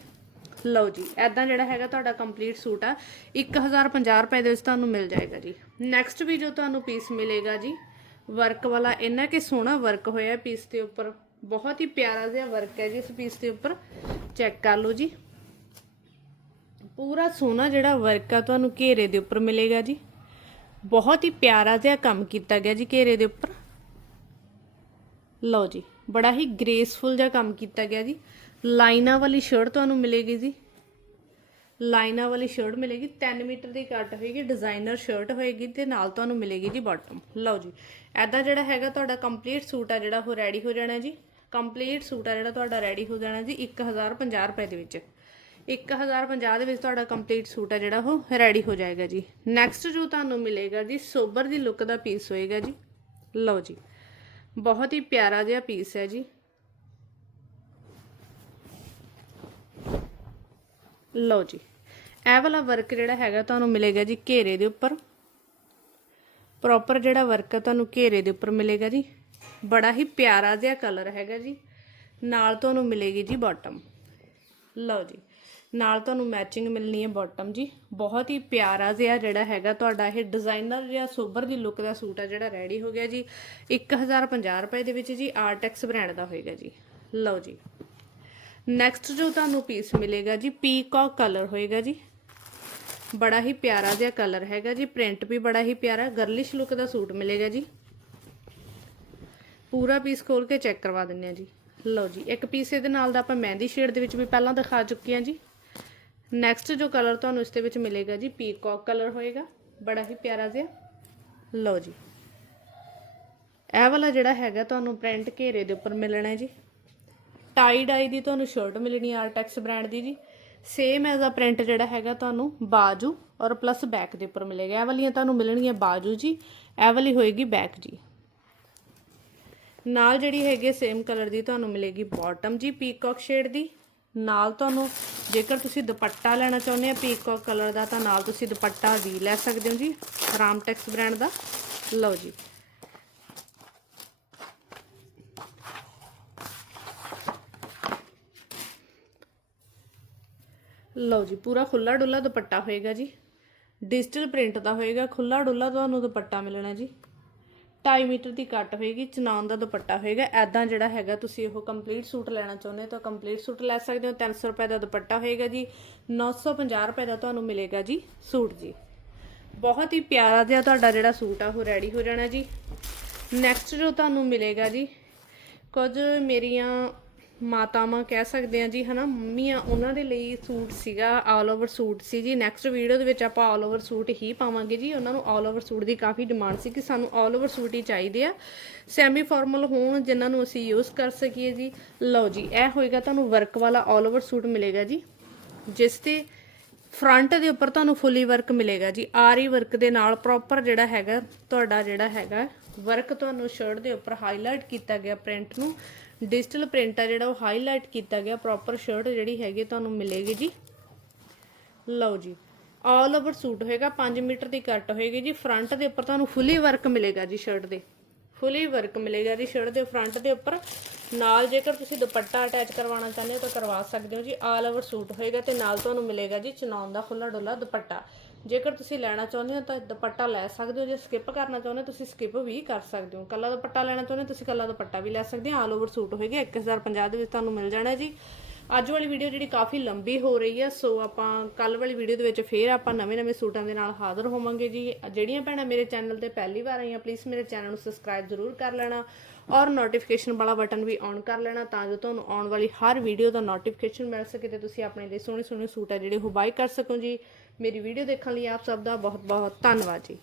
ਲਓ ਜੀ ਐਦਾਂ ਜਿਹੜਾ ਹੈਗਾ ਤੁਹਾਡਾ ਕੰਪਲੀਟ ਸੂਟ ਆ। 1050 ਰੁਪਏ ਦੇ ਵਿੱਚ ਤੁਹਾਨੂੰ ਮਿਲ ਜਾਏਗਾ ਜੀ। ਨੈਕਸਟ ਵੀ ਜੋ ਤੁਹਾਨੂੰ ਪੀਸ ਮਿਲੇਗਾ ਜੀ ਵਰਕ ਵਾਲਾ ਇੰਨਾ ਕਿ ਸੋਹਣਾ ਵਰਕ ਹੋਇਆ ਪੀਸ ਦੇ ਉੱਪਰ। ਬਹੁਤ ਹੀ ਪਿਆਰਾ ਜਿਹਾ ਵਰਕ ਹੈ ਜੀ ਇਸ ਪੀਸ ਦੇ ਉੱਪਰ। ਚੈੱਕ ਕਰ ਲਓ ਜੀ। ਪੂਰਾ ਸੋਹਣਾ ਜਿਹੜਾ ਵਰਕ ਆ ਤੁਹਾਨੂੰ ਘੇਰੇ ਦੇ ਉੱਪਰ ਮਿਲੇਗਾ ਜੀ। ਬਹੁਤ ਹੀ ਪਿਆਰਾ ਜਿਹਾ ਕੰਮ ਕੀਤਾ ਗਿਆ ਜੀ ਘੇਰੇ ਦੇ ਉੱਪਰ। ਲਓ ਜੀ, ਬੜਾ ਹੀ ਗ੍ਰੇਸਫੁਲ ਜਿਹਾ ਕੰਮ ਕੀਤਾ ਗਿਆ ਜੀ। ਲਾਈਨਾਂ ਵਾਲੀ ਸ਼ਰਟ ਤੁਹਾਨੂੰ ਮਿਲੇਗੀ ਜੀ। ਲਾਈਨਾਂ ਵਾਲੀ ਸ਼ਰਟ ਮਿਲੇਗੀ 3 ਮੀਟਰ ਦੀ ਕੱਟ ਹੋਏਗੀ ਡਿਜ਼ਾਈਨਰ ਸ਼ਰਟ ਹੋਏਗੀ ਤੇ ਨਾਲ ਤੁਹਾਨੂੰ ਮਿਲੇਗੀ ਜੀ ਬਾਟਮ ਲਓ ਜੀ ਐਦਾਂ ਜਿਹੜਾ ਹੈਗਾ ਤੁਹਾਡਾ ਕੰਪਲੀਟ ਸੂਟ ਆ ਜਿਹੜਾ, ਉਹ ਰੈਡੀ ਹੋ ਜਾਣਾ ਜੀ। ਕੰਪਲੀਟ ਸੂਟ ਆ ਜਿਹੜਾ ਤੁਹਾਡਾ ਰੈਡੀ ਹੋ ਜਾਣਾ ਜੀ 1050 ਰੁਪਏ ਦੇ ਵਿੱਚ। 1050 ਦੇ ਵਿੱਚ ਤੁਹਾਡਾ ਕੰਪਲੀਟ ਸੂਟ ਆ ਜਿਹੜਾ, ਉਹ ਰੈਡੀ ਹੋ ਜਾਏਗਾ ਜੀ। ਨੈਕਸਟ ਜੋ ਤੁਹਾਨੂੰ ਮਿਲੇਗਾ ਜੀ ਸੋਬਰ ਦੀ ਲੁੱਕ ਦਾ ਪੀਸ ਹੋਏਗਾ ਜੀ। ਲਓ ਜੀ, ਬਹੁਤ ਹੀ ਪਿਆਰਾ ਜਿਹਾ ਪੀਸ ਹੈ ਜੀ। ਲਓ ਜੀ। ਇਹ ਵਾਲਾ ਵਰਕ ਜਿਹੜਾ ਹੈਗਾ ਤੁਹਾਨੂੰ ਮਿਲੇਗਾ ਜੀ ਘੇਰੇ ਦੇ ਉੱਪਰ। ਪ੍ਰੋਪਰ ਜਿਹੜਾ ਵਰਕ ਹੈ ਤੁਹਾਨੂੰ ਘੇਰੇ ਦੇ ਉੱਪਰ ਮਿਲੇਗਾ ਜੀ। ਬੜਾ ਹੀ ਪਿਆਰਾ ਜਿਹਾ ਕਲਰ ਹੈਗਾ ਜੀ। ਨਾਲ ਤੁਹਾਨੂੰ ਮਿਲੇਗੀ ਜੀ ਬਾਟਮ ਲਓ ਜੀ। ਨਾਲ ਤੁਹਾਨੂੰ ਮੈਚਿੰਗ ਮਿਲਣੀ ਹੈ ਬਾਟਮ ਜੀ। ਬਹੁਤ ਹੀ ਪਿਆਰਾ ਜਿਹਾ ਜਿਹੜਾ ਹੈਗਾ ਤੁਹਾਡਾ ਇਹ ਡਿਜ਼ਾਈਨਰ ਜਿਹਾ ਸੋਬਰ ਦੀ ਲੁੱਕ ਦਾ ਸੂਟ ਆ ਜਿਹੜਾ ਰੈਡੀ ਹੋ ਗਿਆ ਜੀ। 1050 ਰੁਪਏ ਦੇ ਵਿੱਚ ਜੀ ਆਰਟੈਕਸ ਬ੍ਰਾਂਡ ਦਾ ਹੋਏਗਾ ਜੀ। ਲਓ ਜੀ। ਨੈਕਸਟ ਜੋ ਤੁਹਾਨੂੰ ਪੀਸ ਮਿਲੇਗਾ ਜੀ ਪੀਕੌਕ ਕਲਰ ਹੋਏਗਾ ਜੀ। ਬੜਾ ਹੀ ਪਿਆਰਾ ਜਿਹਾ ਕਲਰ ਹੈਗਾ ਜੀ ਪ੍ਰਿੰਟ ਵੀ ਬੜਾ ਹੀ ਪਿਆਰਾ ਗਰਲਿਸ਼ ਲੁੱਕ ਦਾ ਸੂਟ ਮਿਲੇਗਾ ਜੀ। ਪੂਰਾ ਪੀਸ ਖੋਲ ਕੇ ਚੈੱਕ ਕਰਵਾ ਦਿੰਨੇ ਆ ਜੀ। ਲਓ ਜੀ, ਇੱਕ ਪੀਸ ਇਹਦੇ ਨਾਲ ਦਾ ਆਪਾਂ ਮਹਿੰਦੀ ਸ਼ੇਡ ਦੇ ਵਿੱਚ ਵੀ ਪਹਿਲਾਂ ਦਿਖਾ ਚੁੱਕੇ ਹਾਂ ਜੀ। ਨੈਕਸਟ ਜੋ ਕਲਰ ਤੁਹਾਨੂੰ ਇਸ ਦੇ ਵਿੱਚ ਮਿਲੇਗਾ ਜੀ ਪੀਕੌਕ ਕਲਰ ਹੋਏਗਾ, ਬੜਾ ਹੀ ਪਿਆਰਾ ਜਿਹਾ। ਲਓ ਜੀ। ਇਹ ਵਾਲਾ ਜਿਹੜਾ ਹੈਗਾ ਤੁਹਾਨੂੰ ਪ੍ਰਿੰਟ ਘੇਰੇ ਦੇ ਉੱਪਰ ਮਿਲਣਾ ਹੈ ਜੀ। ਟਾਈ ਡਾਈ ਦੀ ਤੁਹਾਨੂੰ ਸ਼ਰਟ ਮਿਲਣੀ ਆਰਟੈਕਸ ਬ੍ਰਾਂਡ ਦੀ ਜੀ। ਸੇਮ ਐਜ਼ ਆ ਪ੍ਰਿੰਟ ਜਿਹੜਾ ਹੈਗਾ ਤੁਹਾਨੂੰ ਬਾਜੂ ਔਰ ਪਲੱਸ ਬੈਕ ਦੇ ਉੱਪਰ ਮਿਲੇਗਾ। ਇਹ ਵਾਲੀਆਂ ਤੁਹਾਨੂੰ ਮਿਲਣਗੀਆਂ ਬਾਜੂ ਜੀ। ਇਹ ਵਾਲੀ ਹੋਏਗੀ ਬੈਕ ਜੀ। ਨਾਲ ਜਿਹੜੀ ਹੈਗੀ ਸੇਮ ਕਲਰ ਦੀ ਤੁਹਾਨੂੰ ਮਿਲੇਗੀ ਬਾਟਮ ਜੀ ਪੀਕੌਕ ਸ਼ੇਡ ਦੀ। ਨਾਲ ਤੁਹਾਨੂੰ ਜੇਕਰ ਤੁਸੀਂ ਦੁਪੱਟਾ ਲੈਣਾ ਚਾਹੁੰਦੇ ਆ ਪੀਕੌਕ ਕਲਰ ਦਾ, ਤਾਂ ਨਾਲ ਤੁਸੀਂ ਦੁਪੱਟਾ ਵੀ ਲੈ ਸਕਦੇ ਹੋ ਜੀ। ਰਾਮਟੈਕਸ ਬ੍ਰਾਂਡ ਦਾ। ਲਓ ਜੀ। ਲਓ ਜੀ, ਪੂਰਾ ਖੁੱਲਾ ਡੁੱਲਾ ਦੁਪੱਟਾ ਹੋਏਗਾ ਜੀ। ਡਿਜੀਟਲ ਪ੍ਰਿੰਟ ਦਾ ਹੋਏਗਾ ਖੁੱਲਾ ਡੁੱਲਾ ਤੁਹਾਨੂੰ ਦੁਪੱਟਾ ਮਿਲਣਾ ਜੀ। 2.5 ਮੀਟਰ ਦੀ ਕੱਟ ਹੋਏਗੀ, ਚਨਾਨ ਦਾ ਦੁਪੱਟਾ ਹੋਏਗਾ। ਐਦਾਂ ਜਿਹੜਾ ਹੈਗਾ, ਤੁਸੀਂ ਉਹ ਕੰਪਲੀਟ ਸੂਟ ਲੈਣਾ ਚਾਹੁੰਦੇ ਹੋ ਤਾਂ ਕੰਪਲੀਟ ਸੂਟ ਲੈ ਸਕਦੇ ਹੋ। 300 ਰੁਪਏ ਦਾ ਦੁਪੱਟਾ ਹੋਏਗਾ ਜੀ। 950 ਰੁਪਏ ਦਾ ਤੁਹਾਨੂੰ ਮਿਲੇਗਾ ਜੀ ਸੂਟ ਜੀ। ਬਹੁਤ ਹੀ ਪਿਆਰਾ ਜਿਹਾ ਤੁਹਾਡਾ ਜਿਹੜਾ ਸੂਟ ਆ, ਉਹ ਰੈਡੀ ਹੋ ਜਾਣਾ ਜੀ। ਨੈਕਸਟ ਜੋ ਤੁਹਾਨੂੰ ਮਿਲੇਗਾ ਜੀ, ਕੁਝ ਮੇਰੀਆਂ ਮਾਤਾਵਾਂ ਕਹਿ ਸਕਦੇ ਆ ਜੀ, ਹਨਾ, ਮੰਮੀਆਂ ਉਹਨਾਂ ਦੇ ਲਈ ਸੂਟ ਸੀਗਾ ਆਲ ਓਵਰ ਸੂਟ ਸੀ ਜੀ। ਨੈਕਸਟ ਵੀਡੀਓ ਦੇ ਵਿੱਚ ਆਪਾਂ ਆਲ ਓਵਰ ਸੂਟ ਹੀ ਪਾਵਾਂਗੇ ਜੀ। ਉਹਨਾਂ ਨੂੰ ਆਲ ਓਵਰ ਸੂਟ ਦੀ ਕਾਫੀ ਡਿਮਾਂਡ ਸੀ ਕਿ ਸਾਨੂੰ ਆਲ ਓਵਰ ਸੂਟ ਹੀ ਚਾਹੀਦੇ ਆ। ਸੈਮੀ ਫਾਰਮਲ ਹੋਣ ਜਿਨ੍ਹਾਂ ਨੂੰ ਅਸੀਂ ਯੂਜ਼ ਕਰ ਸਕੀਏ ਜੀ। ਲਓ ਜੀ, ਇਹ ਹੋਏਗਾ ਤੁਹਾਨੂੰ ਵਰਕ ਵਾਲਾ ਆਲ ਓਵਰ ਸੂਟ ਮਿਲੇਗਾ ਜੀ। ਜਿਸ ਤੇ ਫਰੰਟ ਦੇ ਉੱਪਰ ਤੁਹਾਨੂੰ ਫੁੱਲੀ ਵਰਕ ਮਿਲੇਗਾ ਜੀ। ਆਰੀ ਵਰਕ ਦੇ ਨਾਲ ਪ੍ਰੋਪਰ ਜਿਹੜਾ ਹੈਗਾ, ਤੁਹਾਡਾ ਜਿਹੜਾ ਹੈਗਾ ਵਰਕ ਤੁਹਾਨੂੰ ਸ਼ਰਟ ਦੇ ਉੱਪਰ ਹਾਈਲਾਈਟ ਕੀਤਾ ਗਿਆ ਪ੍ਰਿੰਟ ਨੂੰ। ਡਿਜੀਟਲ ਪ੍ਰਿੰਟ ਆ ਜਿਹੜਾ ਉਹ ਹਾਈਲਾਈਟ ਕੀਤਾ ਗਿਆ ਪ੍ਰੋਪਰ ਸ਼ਰਟ ਜਿਹੜੀ ਹੈਗੀ ਤੁਹਾਨੂੰ ਮਿਲੇਗੀ ਜੀ। ਲਓ ਜੀ ਆਲ ਓਵਰ ਸੂਟ ਹੋਏਗਾ 5 ਮੀਟਰ ਦੀ ਕੱਟ ਹੋਏਗੀ ਜੀ। ਫਰੰਟ ਦੇ ਉੱਪਰ ਤੁਹਾਨੂੰ ਫੁੱਲੀ ਵਰਕ ਮਿਲੇਗਾ ਜੀ ਸ਼ਰਟ ਦੇ। ਫੁੱਲੀ ਵਰਕ ਮਿਲੇਗਾ ਜੀ ਸ਼ਰਟ ਦੇ ਫਰੰਟ ਦੇ ਉੱਪਰ। ਨਾਲ ਜੇਕਰ ਤੁਸੀਂ ਦੁਪੱਟਾ ਅਟੈਚ ਕਰਵਾਉਣਾ ਚਾਹੁੰਦੇ ਹੋ ਤਾਂ ਕਰਵਾ ਸਕਦੇ ਹੋ ਜੀ। ਆਲ ਓਵਰ ਸੂਟ ਹੋਏਗਾ ਤੇ ਨਾਲ ਤੁਹਾਨੂੰ ਮਿਲੇਗਾ ਜੀ ਚਨਾਉਣ ਦਾ ਖੁੱਲਾ ਡੁੱਲਾ ਦੁਪੱਟਾ। ਜੇਕਰ ਤੁਸੀਂ ਲੈਣਾ ਚਾਹੁੰਦੇ ਹੋ ਤਾਂ ਦੁਪੱਟਾ ਲੈ ਸਕਦੇ ਹੋ, ਜੇ ਸਕਿਪ ਕਰਨਾ ਚਾਹੁੰਦੇ ਹੋ ਤੁਸੀਂ ਸਕਿਪ ਵੀ ਕਰ ਸਕਦੇ ਹੋ। ਕੱਲਾ ਦੁਪੱਟਾ ਲੈਣਾ ਚਾਹੁੰਦੇ ਹੋ ਤੁਸੀਂ ਕੱਲਾ ਦੁਪੱਟਾ ਵੀ ਲੈ ਸਕਦੇ ਹੋ। ਆਲ ਓਵਰ ਸੂਟ ਹੋਏਗਾ 1050 ਦੇ ਵਿੱਚ ਤੁਹਾਨੂੰ ਮਿਲ ਜਾਣਾ ਜੀ। ਅੱਜ ਵਾਲੀ ਵੀਡੀਓ ਜਿਹੜੀ ਕਾਫੀ ਲੰਬੀ ਹੋ ਰਹੀ ਹੈ, ਸੋ ਆਪਾਂ ਕੱਲ ਵਾਲੀ ਵੀਡੀਓ ਦੇ ਵਿੱਚ ਫੇਰ ਆਪਾਂ ਨਵੇਂ-ਨਵੇਂ ਸੂਟਾਂ ਦੇ ਨਾਲ ਹਾਜ਼ਰ ਹੋਵਾਂਗੇ ਜੀ। ਜਿਹੜੀਆਂ ਭੈਣਾਂ ਮੇਰੇ ਚੈਨਲ ਤੇ ਪਹਿਲੀ ਵਾਰ ਆਈਆਂ ਪਲੀਜ਼ ਮੇਰੇ ਚੈਨਲ ਨੂੰ ਸਬਸਕ੍ਰਾਈਬ ਜ਼ਰੂਰ ਕਰ ਲੈਣਾ ਔਰ ਨੋਟੀਫਿਕੇਸ਼ਨ ਵਾਲਾ ਬਟਨ ਵੀ ਔਨ ਕਰ ਲੈਣਾ ਤਾਂ ਜੋ ਤੁਹਾਨੂੰ ਆਉਣ ਵਾਲੀ ਹਰ ਵੀਡੀਓ ਦਾ ਨੋਟੀਫਿਕੇਸ਼ਨ ਮਿਲ ਸਕੇ ਤੇ ਤੁਸੀਂ ਆਪਣੇ ਲਈ ਸੋਹਣੇ ਸੋਹਣੇ ਸੂਟ ਆ ਜਿਹੜੇ ਉਹ ਬਾਈ ਕਰ ਸਕੋ ਜੀ। ਮੇਰੀ ਵੀਡੀਓ ਦੇਖਣ ਲਈ ਆਪ ਸਭ ਦਾ ਬਹੁਤ ਬਹੁਤ ਧੰਨਵਾਦ ਜੀ।